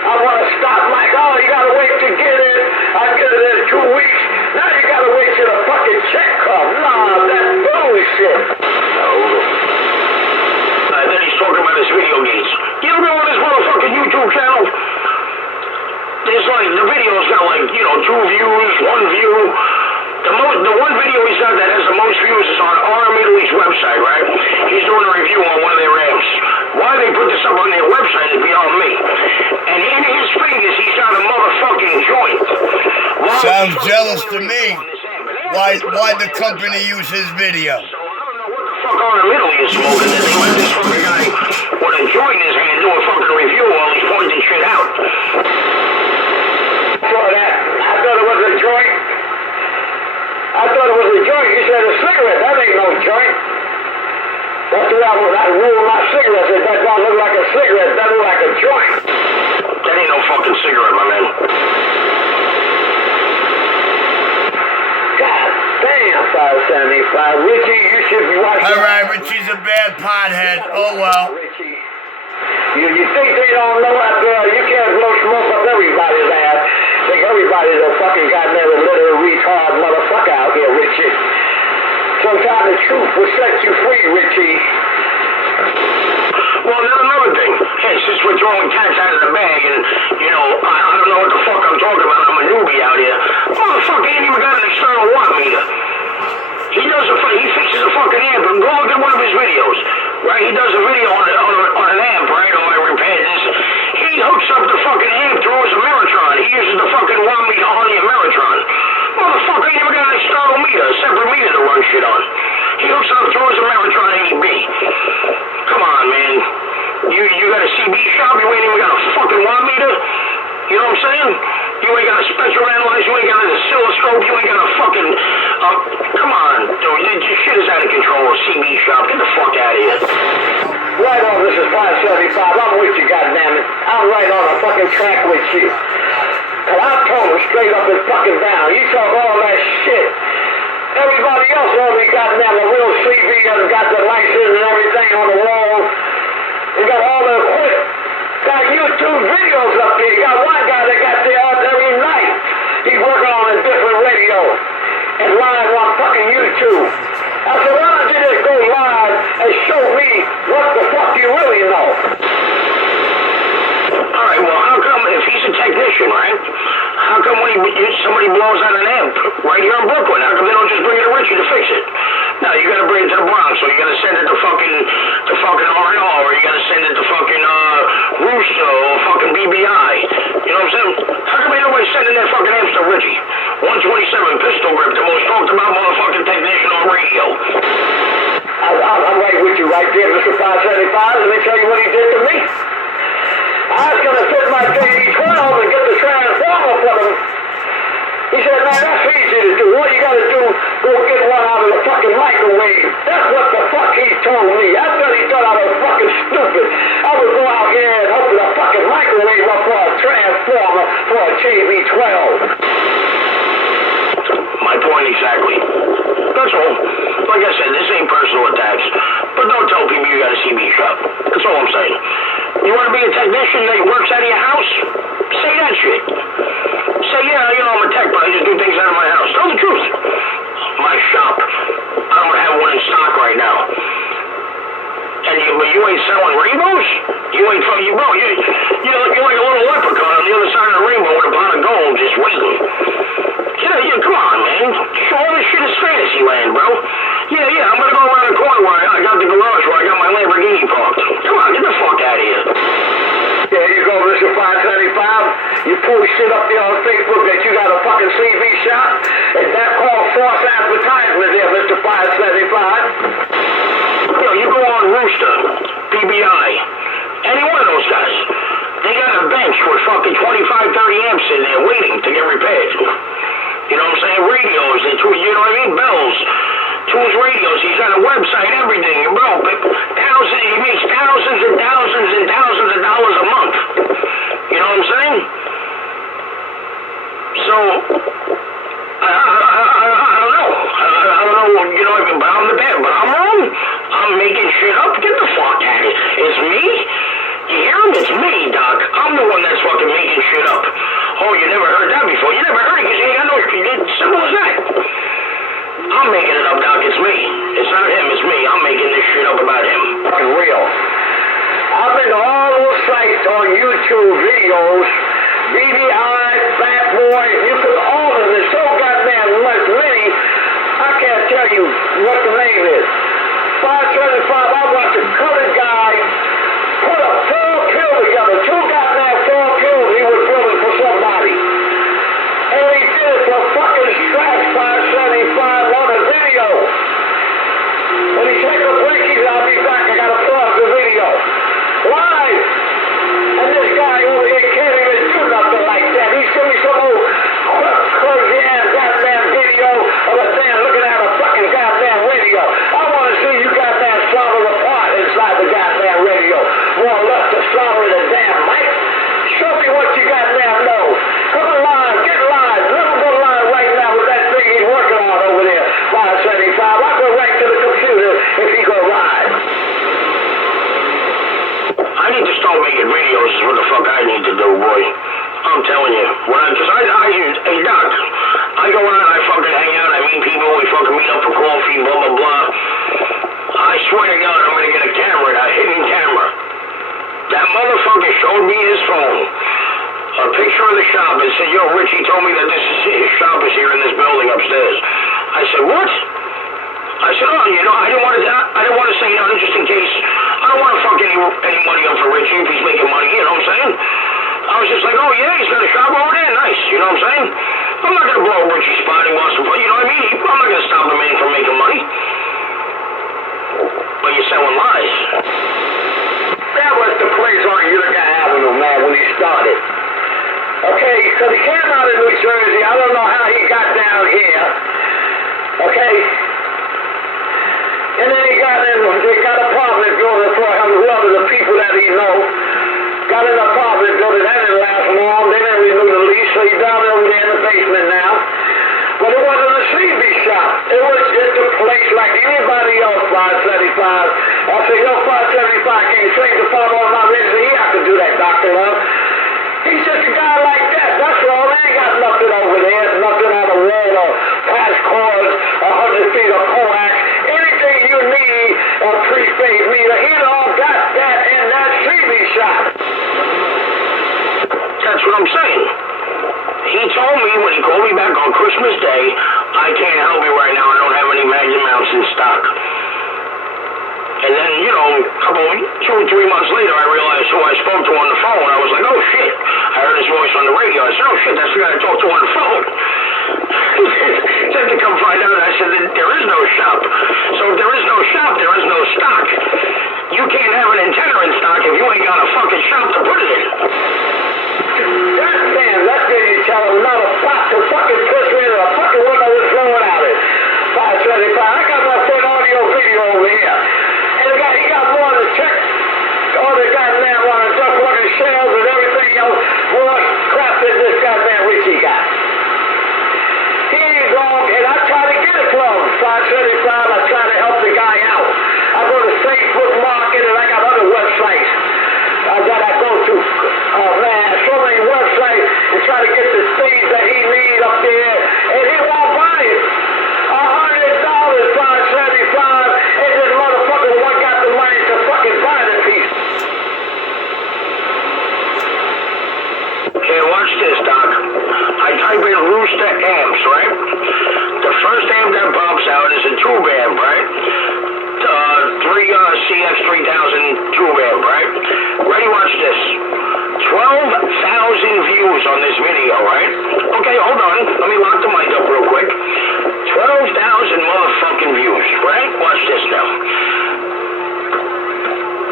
I want to stop like, oh, you got to wait to get it. I'll get it in 2 weeks. Now you got to wait till the fucking check comes. Nah, that's bullshit. No. Then he's talking about his video games. You ever go on his motherfucking YouTube channel? There's like, the video's got like, 2 views, 1 view. The one video he's got that has the most views is on our Middle East website, right? He's doing a review on one of their amps. Why they put this up on their website is beyond me. And in his fingers, he's got a motherfucking joint. Sounds jealous to me. Why the company use his video? So I don't know what the fuck on the middle he's smoking that they let this fucking guy with a joint in his hand do a fucking review while he's pointing shit out. For that, I thought it was a joint. I thought it was a joint. You said a cigarette. That ain't no joint. That's the way I rule my cigarettes. If that don't look like a cigarette, that look like a joint. That ain't no fucking cigarette, my man. God damn, 575. Richie, you should be watching. All right, Richie's a bad pothead. Oh, well. Richie. You think they don't know out there? You can't blow smoke up everybody's ass. Think everybody's a fucking goddamn little retard motherfucker out here, Richie. Sometimes the truth will set you free, Richie. Well, then another thing. Hey, since we're throwing cats out of the bag and, I don't know what the fuck I'm talking about. I'm a newbie out here. Motherfucker ain't even got an external watt meter. He fixes a fucking amp and go look at one of his videos. right? He does a video on an amp, right, on my repair. He hooks up the fucking amp through his Ameritron. He uses the fucking 1 meter on the Ameritron. Motherfucker, he never got an external meter, a separate meter to run shit on. He hooks it up through his Ameritron AB. Come on, man. You got a CB shop, you ain't even got a fucking 1 meter? You know what I'm saying? You ain't got a spectrum analyzer, you ain't got an oscilloscope, you ain't got a fucking... come on, dude, this shit is out of control. CB shop, get the fuck out of here. Right on, this is 575. I'm with you, goddammit. I'm right on a fucking track with you. Cause I told him straight up and fucking down. You talk all that shit. Everybody else already got down a real CV and got the license and everything on the wall. You got all the equipment. Got YouTube videos up there. You got one guy that got there every night. He's working on a different radio and live on fucking YouTube. I said, why don't you just go live and show me what the fuck you really know? All right, well, how come if he's a technician, right? How come when somebody blows out an amp right here in Brooklyn, how come they don't just bring it to Richie to fix it? No, you gotta bring it to the Bronx, or you gotta send it to fucking R&R, or you gotta send it to fucking Rooster or fucking BBI. You know what I'm saying? How come ain't nobody sending their fucking amps to Richie? 127 pistol grip, the most talked about motherfucking technician on radio. I'm right with you right there, Mr. 575. Let me tell you what he did to me. I was going to fit my JD12 and get the transformer for him. He said, man, that's easy to do. All you got to do, go get one out of the fucking microwave. That's what the fuck he told me. I thought he thought I was fucking stupid. I would go out here and open a fucking microwave up for a transformer for a JB12. My point exactly. That's all. Like I said, this ain't personal attacks. But don't tell people you got a CB shop. That's all I'm saying. You want to be a technician that works out of your house? Say that shit. Say, yeah, you know, I'm a tech, but I just do things out of my house. Tell the truth. My shop, I don't have one in stock right now. And you ain't selling rainbows? You ain't fucking, bro, you're like a little leprechaun on the other side of the rainbow with a pot of gold just waiting. Come on, man. All this shit is fantasy land, bro. Yeah, I'm gonna go around the corner where I got the garage where I got my Lamborghini parked. Come on, get the fuck out of here. There you go, Mr. 575. You pull shit up there on Facebook that you got a fucking CV shop, and that called false advertisement there, Mr. 575. You go on Rooster, PBI, any one of those guys. They got a bench with fucking 25, 30 amps in there waiting to get repaired. You know what I'm saying? Radios, you know what I mean? Bells, tools, radios. He's got a website, everything. Bro, he makes thousands and thousands and thousands of dollars a month. You know what I'm saying? So, I don't know. I don't know, you know, but I'm the bad, but I'm wrong. I'm making shit up. Get the fuck out of it. It's me? You hear him? It's me, Doc. I'm the one that's fucking making shit up. Oh, you never heard that before? You never heard it because you ain't got no... It's simple as that. I'm making it up, Doc. It's me. It's not him. It's me. I'm making this shit up about him. Fucking real. I've been to all those sites on YouTube videos. BBI, Fat Boy, you could all of them. There's so goddamn much many. I can't tell you what the name is. 575, I watched a colored guy put a full kill together. Two goddamn full kills he was building for somebody. And he did it for fucking Strat 575 on a video. When he take a break, he said, I'll be back. I gotta pause the video. Live. And this guy over here can't even do nothing like that. He showed me some old crazy ass goddamn video of a man looking at a fucking goddamn radio. I want to see you goddamn solder apart inside the goddamn radio. More or less the solder of the damn mic. Show me what you goddamn know. Come alive, get live. Let him go live right now with that thing he's working on over there. 575. I'll go right to the computer if he go live. I need to start making videos is what the fuck I need to do, boy. I'm telling you. Hey, Doc, I go out, I fucking hang out, I meet people, we fucking meet up for coffee, blah, blah, blah. I swear to God, I'm gonna get a camera, a hidden camera. That motherfucker showed me his phone, a picture of the shop, and said, yo, Richie told me that his shop is here in this building upstairs. I said, what? I said, oh, you know, I didn't want to say nothing just in case what I'm saying? I'm not gonna blow up Richie's spot. He wants to play. You know what I mean? I'm not gonna stop the man from making money. But you're selling lies. That was the place on Utica Avenue, man, when he started. Okay, because he came out of New Jersey. I don't know how he got down here. Okay? And then he got in, they got an apartment building for him, whoever the people that he know. Got an apartment building, that didn't last long. They didn't renew the lease, so he's down over there in the basement now. But it wasn't a CB shop. It was just a place like anybody else, 575. I said, yo, 575, can you change the phone on my register? He have to do that, Dr. Love. He's just a guy like that. That's all. They ain't got nothing over there. Nothing on the wall or past cords, 100 feet of coax. Anything you need, a prepaid meter, he all got that in that CB shop. That's what I'm saying. He told me when he called me back on Christmas Day, I can't help you right now. I don't have any Magnum mounts in stock. And then, you know, a couple, 2 or 3 months later, I realized who I spoke to on the phone. I was like, oh, shit. I heard his voice on the radio. I said, oh, shit, that's the guy I talked to on the phone. Said to come find out. I said, there is no shop. So if there is no shop, there is no stock. You can't have an antenna in stock if you ain't got a fucking shop to put it in. Goddamn, that's what you tell him. Not a spot to fucking push me in a fucking window was blowing out it. 575. I got my phone audio video over here. He got more to check all the goddamn just fucking shells and everything else, more crap than this goddamn Richie got. He ain't gone, and I try to get it from him. 575, I try to help the guy out. I go to Facebook Market and I got other websites that I go to. Oh man, so many websites to try to get the things that he need up there, and he won't buy it. $100, 575, and this motherfucker one got the money to fucking buy the piece. Okay, watch this, Doc. I type in Rooster amps, right? The first amp that pops out is a tube amp, right? 3CX3000 tube amp, right? Ready? Watch this. 12,000 views on this video, right? Okay, hold on. Let me lock the mic up real quick. 12,000 motherfucking views, right? Watch this now.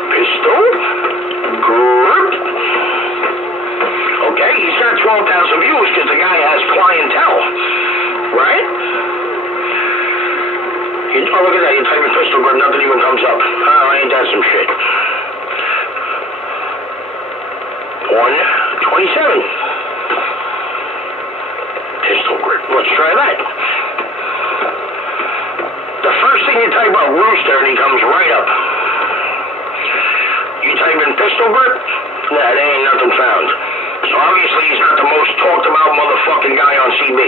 Pistol grip. Okay, he's got 12,000 views because the guy has clientele, right? Oh, look at that. You type in pistol grip, nothing even comes up. Oh, ain't that some shit. 127. Pistol grip. Let's try that. The first thing you type out Rooster and he comes right up. You type in pistol grip, nah, there ain't nothing found. So obviously he's not the most talked about motherfucking guy on CB.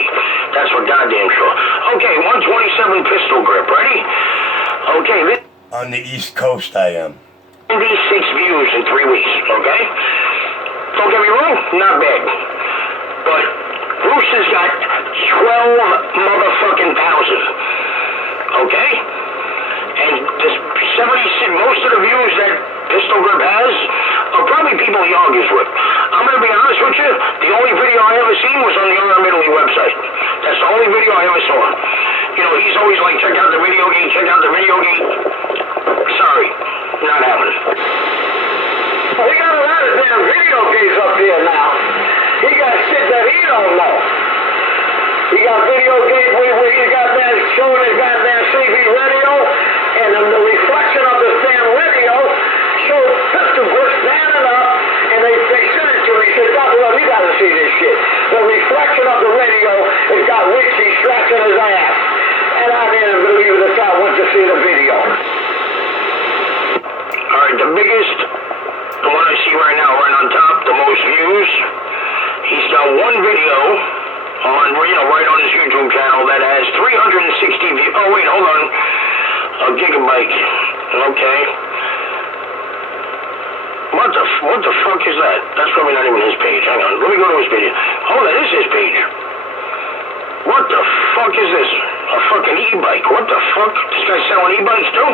That's for goddamn sure. Okay, 127 pistol grip, ready? Okay, this... On the East Coast I am. 96 views in 3 weeks, okay? Don't get me wrong, not bad. But Rooster's got 12 motherfucking thousand, okay? And this 76, most of the views that Pistol Grip has are probably people he argues with. I'm going to be honest with you, the only video I ever seen was on the R.M. Italy website. That's the only video I ever saw. You know, he's always like, check out the video game, check out the video game. Sorry, not happening. We got a lot of damn video games up here now. He got shit that he don't know. He got video games where he got that showing his goddamn CB radio, and the reflection of this damn radio showed Pistol Grip standing up, and they sent it to me. He said, Dr. Love, you gotta see this shit. The reflection of the radio has got Richie scratching his ass. And I didn't believe it until I went to see the video. Alright, the biggest, the one I see right now, right on top, the most views, he's got one video on, you know, right on his YouTube channel that has 360 views. Oh, wait, hold on. A gigabyte. Okay. What the fuck is that? That's probably not even his page. Hang on. Let me go to his video. Oh, that is his page. What the fuck is this? A fucking e-bike. What the fuck? This guy's selling e-bikes too?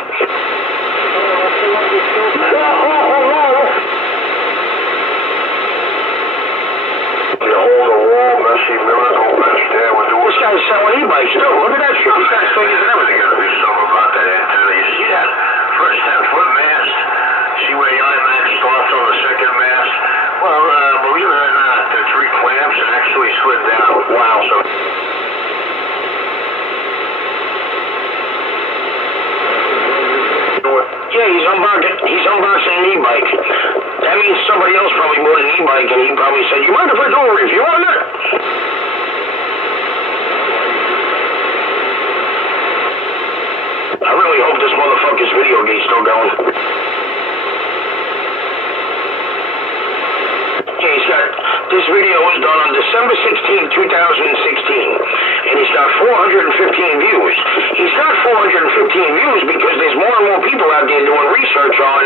Behold the wall, messy he's unboxing an e-bike. That means somebody else probably bought an e-bike and he probably said, you mind if I do a review on that? I really hope this motherfucker's video game's still going. Yeah, he's got, this video was done on December 16, 2016, and he's got 415 views. He's got 415 views because there's more and more people out there doing research on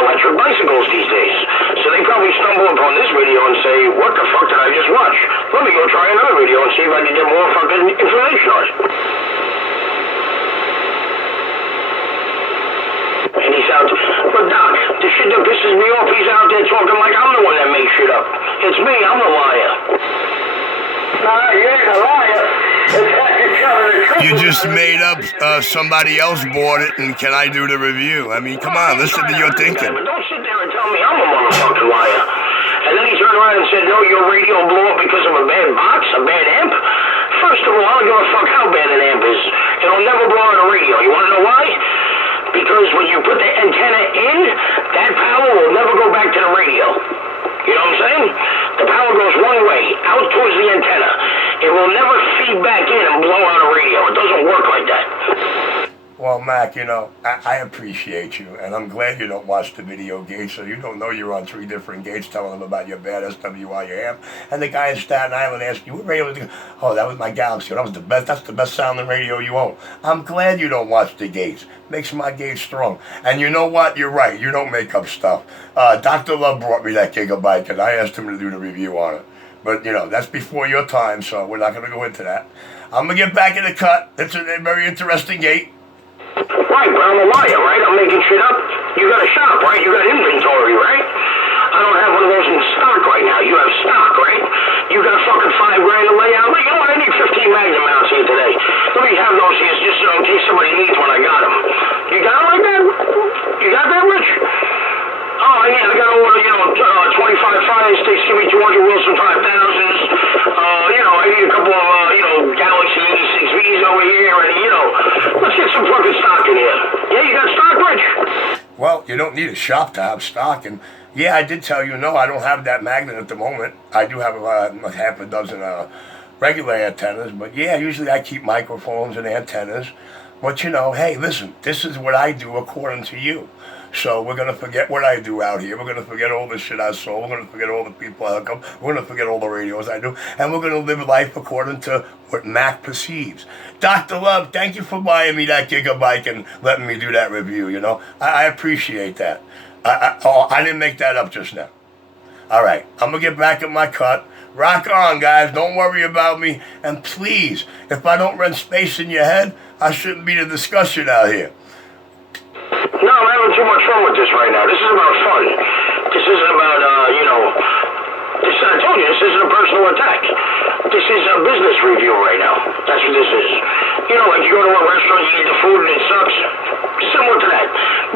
electric bicycles these days. So they probably stumble upon this video and say, what the fuck did I just watch? Let me go try another video and see if I can get more fucking information on it. And he's out, but Doc, the shit that pisses me off, he's out there talking like I'm the one that makes shit up. It's me, I'm the liar. Nah, you ain't a liar. It's like you're telling the truth. You just made up somebody else bought it, and can I do the review? I mean, come on, listen to your thinking. But don't sit there and tell me I'm a motherfucking liar. And then he turned around and said, no, your radio blew up because of a bad box, a bad amp. First of all, I don't give a fuck how bad an amp is. It'll never blow on a radio. You want to know why? Because when you put the antenna in, that power will never go back to the radio. You know what I'm saying? The power goes one way, out towards the antenna. It will never feed back in and blow out a radio. It doesn't work like that. Well, Mac, you know, I appreciate you, and I'm glad you don't watch the video gates, so you don't know you're on 3 different gates telling them about your bad SWI amp. And the guy in Staten Island asked you, what radio was it? Oh, that was my Galaxy. That was the best. That's the best sounding radio you own. I'm glad you don't watch the gates. Makes my gates strong. And you know what? You're right. You don't make up stuff. Dr. Love brought me that Gigabike, and I asked him to do the review on it. But, you know, that's before your time, so we're not going to go into that. I'm going to get back in the cut. It's a very interesting gate. Right, but I'm a liar, right? I'm making shit up. You got a shop, right? You got inventory, right? I don't have one of those in stock right now. You have stock, right? You got fucking $5 grand to lay out. You know what? I need 15 Magnum mounts here today. Let me have those here just so in case somebody needs one, I got them. You got them like that? You got that, Rich? Oh, yeah, I got to order, 25 Fire Sticks, give me 200 Wilson 5000s. I need a couple of, Galaxy 86Vs over here, and, let's get some fucking stock in here. Yeah, you got stock, Rich? Well, you don't need a shop to have stock, and yeah, I did tell you, no, I don't have that magnet at the moment. I do have half a dozen regular antennas, but yeah, usually I keep microphones and antennas. But hey, listen, this is what I do according to you. So we're going to forget what I do out here. We're going to forget all the shit I sold. We're going to forget all the people I hook up. We're going to forget all the radios I do. And we're going to live life according to what Mac perceives. Dr. Love, thank you for buying me that Gigabike and letting me do that review, I appreciate that. I didn't make that up just now. All right, I'm going to get back in my cut. Rock on, guys. Don't worry about me. And please, if I don't rent space in your head, I shouldn't be the discussion out here. No, I'm having too much fun with this right now. This is about fun. This isn't about, I told you, this isn't a personal attack. This is a business review right now. That's what this is. Like you go to a restaurant, you eat the food and it sucks. Similar to that.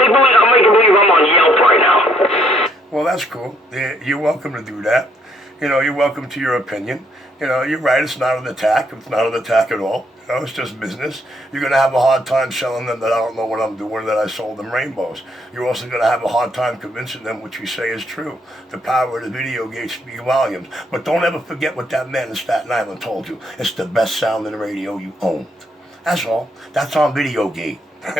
I'll make you believe I'm on Yelp right now. Well, that's cool. You're welcome to do that. You're welcome to your opinion. You're right, it's not an attack. It's not an attack at all. It's just business. You're going to have a hard time selling them that I don't know what I'm doing, that I sold them rainbows. You're also going to have a hard time convincing them what you say is true. The power of the video gate speaks volumes. But don't ever forget what that man in Staten Island told you. It's the best sounding radio you owned. That's all. That's on Video Gate. I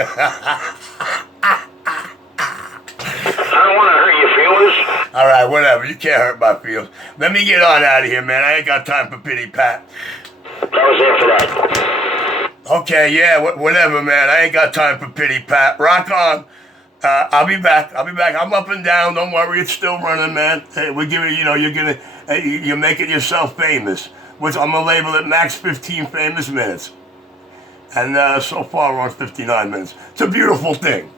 don't want to hurt your feelings. All right, whatever. You can't hurt my feelings. Let me get on out of here, man. I ain't got time for pity pat. That was it for that. Okay, yeah, whatever, man. I ain't got time for pity pat. Rock on. I'll be back. I'm up and down. Don't worry, it's still running, man. Hey, we're giving, you're making yourself famous. I'm gonna label it max 15 famous minutes. And so far we're on 59 minutes. It's a beautiful thing.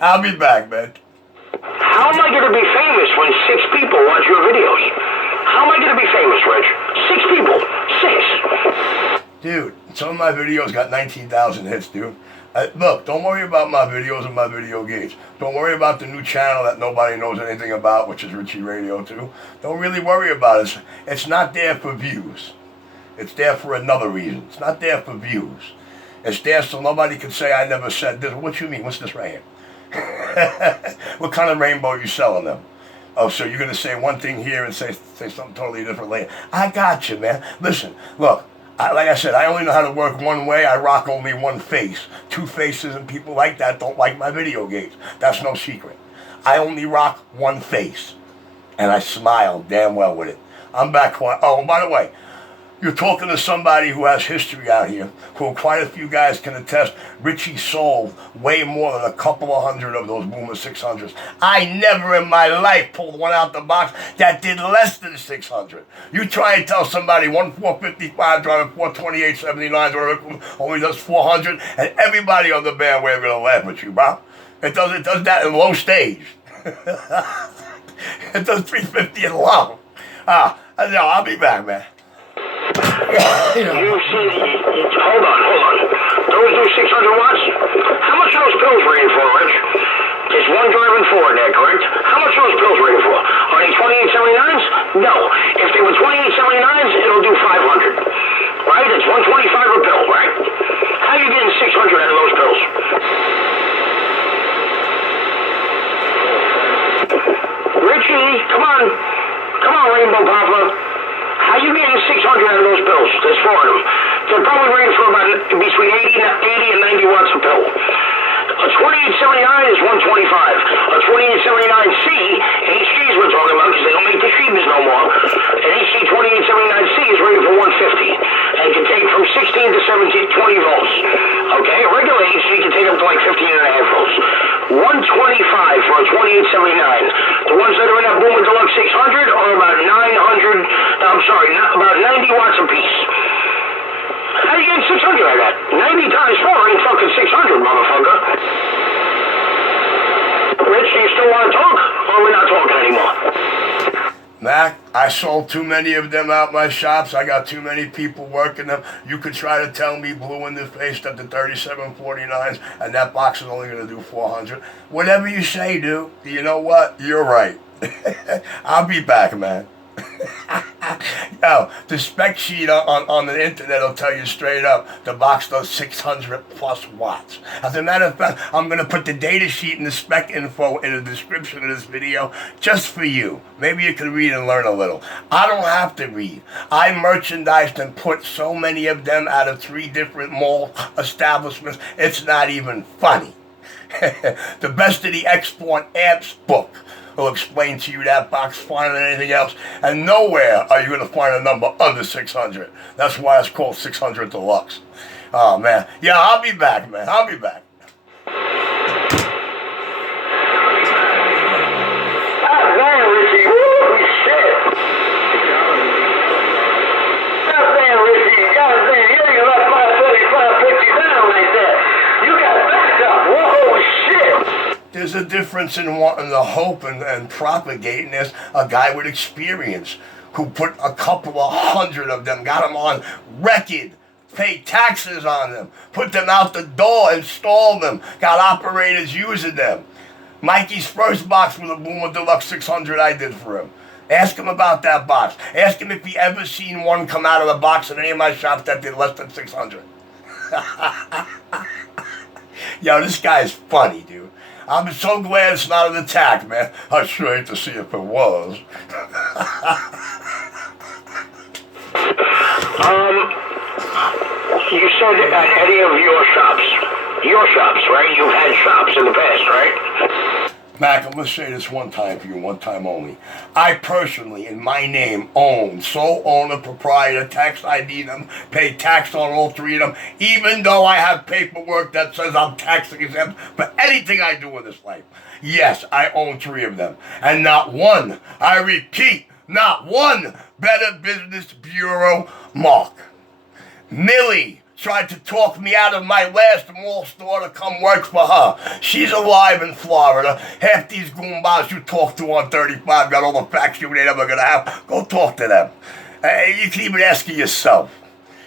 I'll be back, man. How am I going to be famous when 6 people watch your videos? How am I going to be famous, Rich? 6 people. 6. Dude, some of my videos got 19,000 hits, dude. Look, don't worry about my videos and my video gates. Don't worry about the new channel that nobody knows anything about, which is Richie Radio 2. Don't really worry about it. It's not there for views. It's there for another reason. It's not there for views. It's there so nobody can say I never said this. What you mean? What's this right here? What kind of rainbow are you selling them? Oh, so you're going to say one thing here and say something totally different later. I got you, man. Listen, look, like I said, I only know how to work one way. I rock only one face. Two faces and people like that don't like my video games. That's no secret. I only rock one face. And I smile damn well with it. I'm back. Oh, by the way, you're talking to somebody who has history out here, who quite a few guys can attest. Richie sold way more than a couple of hundred of those Boomer 600s. I never in my life pulled one out the box that did less than 600. You try and tell somebody one 455 driving 428.79 or only does 400, and everybody on the bandwagon will laugh at you, bro. It does that in low stage. It does 350 in low. No, I'll be back, man. You see, hold on. Those new 600 watts? How much are those pills rating for, Rich? There's one driving four in there, correct? How much are those pills rating for? Are they 28.79s? No. If they were 28.79s, it'll do 500. Right? It's 125 a pill, right? How are you getting 600 out of those pills? Richie, come on. Come on, Rainbow Papa. How you getting 600 out of those pills? There's four of them. They're probably rated for about between 80 and 90 watts a pill. A 2879 is 125. A 2879C, HGs we're talking about, because they don't make the Shebas no more. An HG 2879C is rated for 150 and can take from 16 to 20 volts. Okay, a regular HG can take up to like 15 and a half volts. 125 for a 2879. The ones that are in that Boomer Deluxe 600 are about about 90 watts apiece. How you getting 600 like that? 90 times 4 ain't fucking 600, motherfucker. Rich, you still want to talk? Or we're not talking anymore? Mac, I sold too many of them out my shops. I got too many people working them. You could try to tell me blue in the face that the 3749s and that box is only going to do 400. Whatever you say, dude. You know what? You're right. I'll be back, man. Yo, the spec sheet on the internet will tell you straight up the box does 600 plus watts. As a matter of fact, I'm going to put the data sheet and the spec info in the description of this video just for you. Maybe you can read and learn a little. I don't have to read. I merchandised and put so many of them out of 3 different mall establishments, it's not even funny. The Best of the Export Amps book will explain to you that box finer than anything else, and nowhere are you going to find a number under 600. That's why it's called 600 Deluxe. Oh, man. Yeah, I'll be back, man. I'll be back. God damn, Richie. Holy shit. God damn, Richie. God damn, you ain't left 550 down like that. You got backed up. Whoa, shit. There's a difference in wanting to hope and propagating. There's a guy with experience who put a couple of hundred of them, got them on record, paid taxes on them, put them out the door, installed them, got operators using them. Mikey's first box with a Boomer Deluxe 600 I did for him. Ask him about that box. Ask him if he ever seen one come out of the box in any of my shops that did less than 600. Yo, this guy's funny, dude. I'm so glad it's not an attack, man. I'd sure hate to see if it was. You said at any of your shops, right? You've had shops in the past, right? Mac, I'm going to say this one time for you, one time only. I personally, in my name, own, sole owner, proprietor, tax ID them, pay tax on all 3 of them, even though I have paperwork that says I'm tax exempt for anything I do in this life. Yes, I own 3 of them. And not one, I repeat, not one Better Business Bureau mark. Millie tried to talk me out of my last mall store to come work for her. She's alive in Florida. Half these goombas you talk to on 35 got all the facts you ain't ever gonna have. Go talk to them. You can even ask her yourself.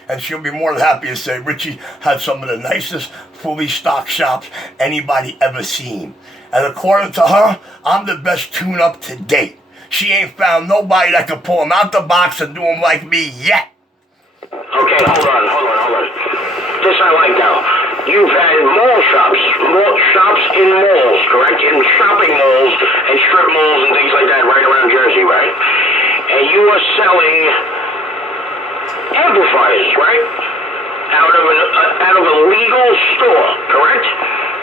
And she'll be more than happy to say Richie had some of the nicest fully stocked shops anybody ever seen. And according to her, I'm the best tune-up to date. She ain't found nobody that can pull them out the box and do them like me yet. Okay, hold on. This I like now. You've had mall shops in malls, correct? In shopping malls and strip malls and things like that right around Jersey, right? And you are selling amplifiers, right? Out of a legal store, correct?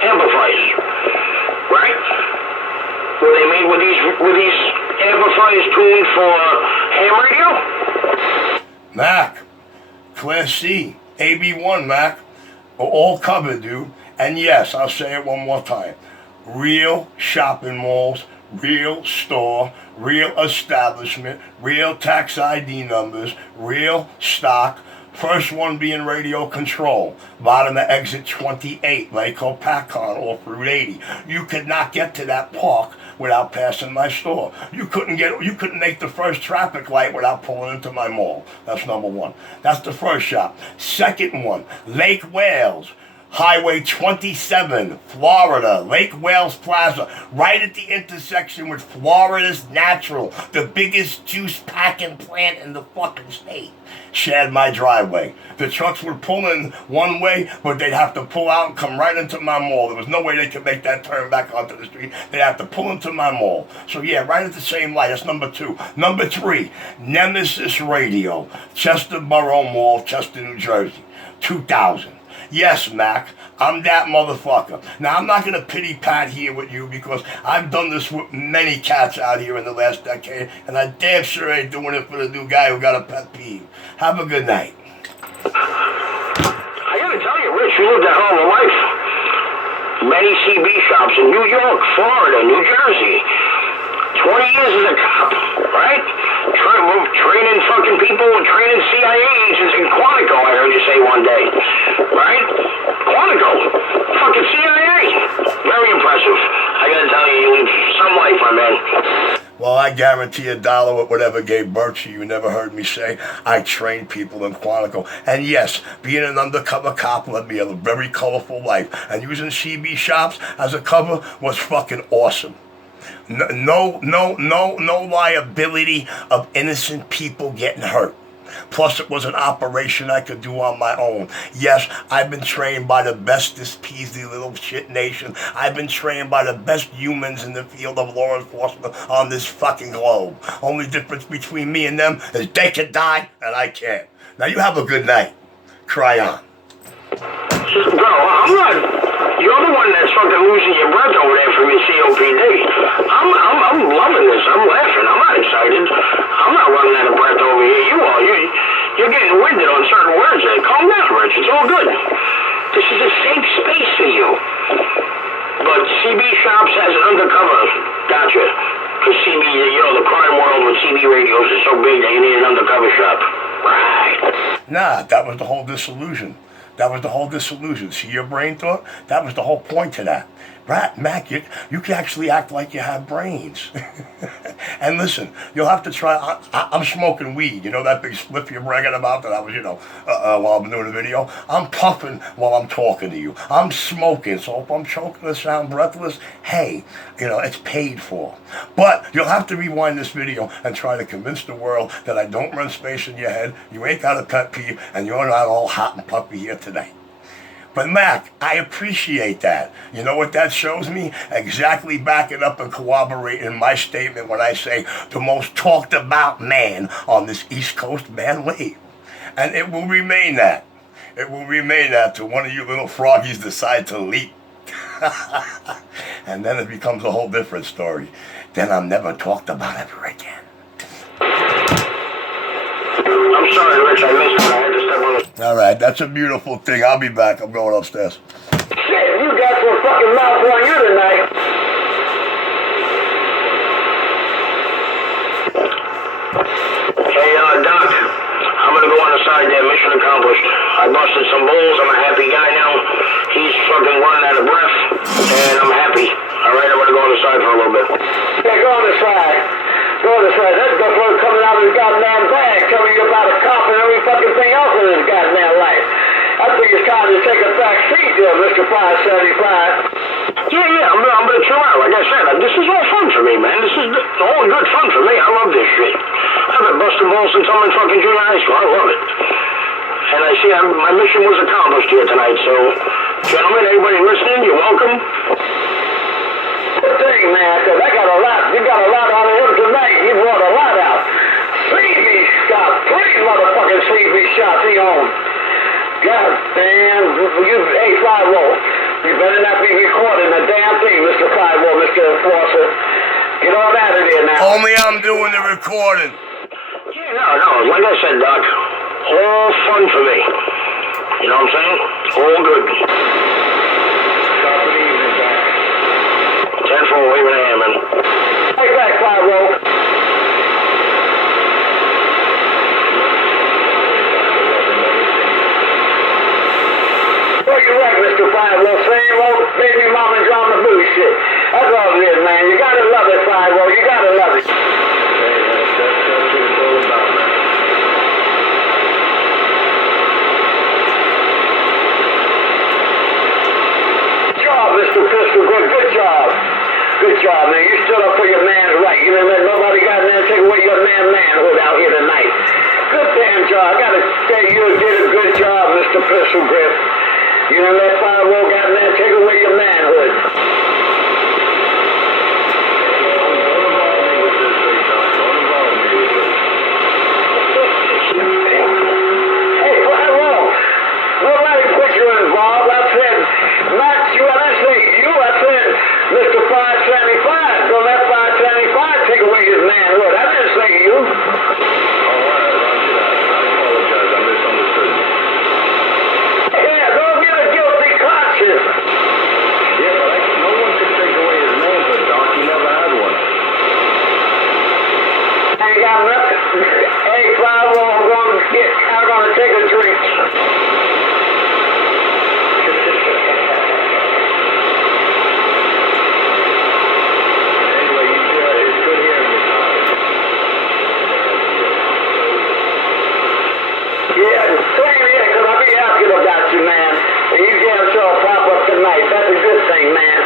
Amplifiers, right? Were they made with these amplifiers tuned for ham radio? Mac, Class C, AB1, Mac, are all covered, dude. And yes, I'll say it one more time. Real shopping malls, real store, real establishment, real tax ID numbers, real stock. First one being radio control, bottom of exit 28, Laco Pacon off Route 80. You could not get to that park without passing my store. You couldn't make the first traffic light without pulling into my mall. That's number one. That's the first shop. Second one, Lake Wales. Highway 27, Florida, Lake Wales Plaza, right at the intersection with Florida's Natural, the biggest juice packing plant in the fucking state. Shared my driveway. The trucks would pull in one way, but they'd have to pull out and come right into my mall. There was no way they could make that turn back onto the street. They'd have to pull into my mall. So yeah, right at the same light. That's number two. Number three, Nemesis Radio, Chester Borough Mall, Chester, New Jersey, 2000. Yes, Mac, I'm that motherfucker. Now, I'm not going to pity-pat here with you because I've done this with many cats out here in the last decade, and I damn sure ain't doing it for the new guy who got a pet peeve. Have a good night. I got to tell you, Rich, you lived a hell of a life. Many CB shops in New York, Florida, New Jersey. 20 years as a cop, right? Training fucking people, training CIA agents in Quantico, I heard you say one day. Right? Quantico. Fucking CIA. Very impressive. I gotta tell you, you live some life, my man. Well, I guarantee $1 with whatever gave birth to you. You never heard me say I trained people in Quantico. And yes, being an undercover cop led me a very colorful life. And using CB shops as a cover was fucking awesome. No liability of innocent people getting hurt. Plus, it was an operation I could do on my own. Yes, I've been trained by the bestest peasy little shit nation. I've been trained by the best humans in the field of law enforcement on this fucking globe. Only difference between me and them is they can die and I can't. Now, you have a good night. Cry on. Bro, I'm not... You're the one that's fucking losing your breath over there from your COPD. I'm loving this. I'm laughing. I'm not excited. I'm not running out of breath over here. You are. You're getting winded on certain words there. Calm down, Rich. It's all good. This is a safe space for you. But CB Shops has an undercover. Gotcha. Because CB, the crime world with CB radios is so big that you need an undercover shop. Right. Nah, that was the whole disillusion. That was the whole disillusion. See your brain thought? That was the whole point to that. Mac, you can actually act like you have brains. And listen, you'll have to try. I'm smoking weed. You know that big spliff you're bragging about that I was, while I'm doing the video? I'm puffing while I'm talking to you. I'm smoking, so if I'm choking or sound breathless, hey, it's paid for. But you'll have to rewind this video and try to convince the world that I don't run space in your head, you ain't got a pet peeve, and you're not all hot and puppy here tonight. But Mac, I appreciate that. You know what that shows me? Exactly backing up and corroborating my statement when I say the most talked about man on this East Coast man wave. And it will remain that. It will remain that till one of you little froggies decide to leap. And then it becomes a whole different story. Then I'm never talked about ever again. I'm sorry, Rich, I missed it. I had to step on it. All right, that's a beautiful thing. I'll be back. I'm going upstairs. Shit, you got some fucking mouth on you tonight. Hey, Doc, I'm gonna go on the side there. Mission accomplished. I busted some bulls. I'm a happy guy now. He's fucking running out of breath, and I'm happy. All right, I'm gonna go on the side for a little bit. Yeah, go on the side. Go on the side. That buffalo coming out of his goddamn bag telling you about a cop and every fucking thing else in his goddamn life. I think it's time to take a back seat there, Mr. 575. Yeah, I'm gonna chill out. Like I said, this is all fun for me, man. This is all good fun for me. I love this shit. I've been busting balls since I'm in fucking junior high school. I love it. And I see my mission was accomplished here tonight, so, gentlemen, anybody listening, you're welcome. Good thing, man, because I got a lot. You got a lot out of him tonight. You brought a lot out. CV shot. 3 motherfucking CV shots he owned. God damn. Hey, 5-0. You better not be recording a damn thing, Mr. 5-0, Mr. Enforcer. Get all out of there now. Only I'm doing the recording. Yeah, no. Like I said, Doc, all fun for me. You know what I'm saying? All good. Top of the evening, back. 10-4, waving a hand, man. Right back, 5-0. Where you at, Mr. 5-0? Same old baby mama drama bullshit. That's all it is, man. You gotta love it, 5-0. You gotta love it. That's what it's all about, man. Good job, Mr. Pistol. Good job. Good job, man. You stood up for your man's right. You didn't let nobody got in there and take away your manhood out here tonight. Good damn job. I gotta say you did a good job, Mr. Pistol Grip. You didn't let 5-0 got in there and take away your manhood. Hey, 5-0. Nobody put you involved. I said, not you. I didn't say you. I said, Mr. 575. Don't let 575 take away his manhood. I didn't say you. Hey, 5-0, I'm gonna take a drink. Anyway, it's good hearing you, Tom. Yeah, same here, because I'll be asking about you, man. And you damn sure pop up tonight. That's a good thing, man.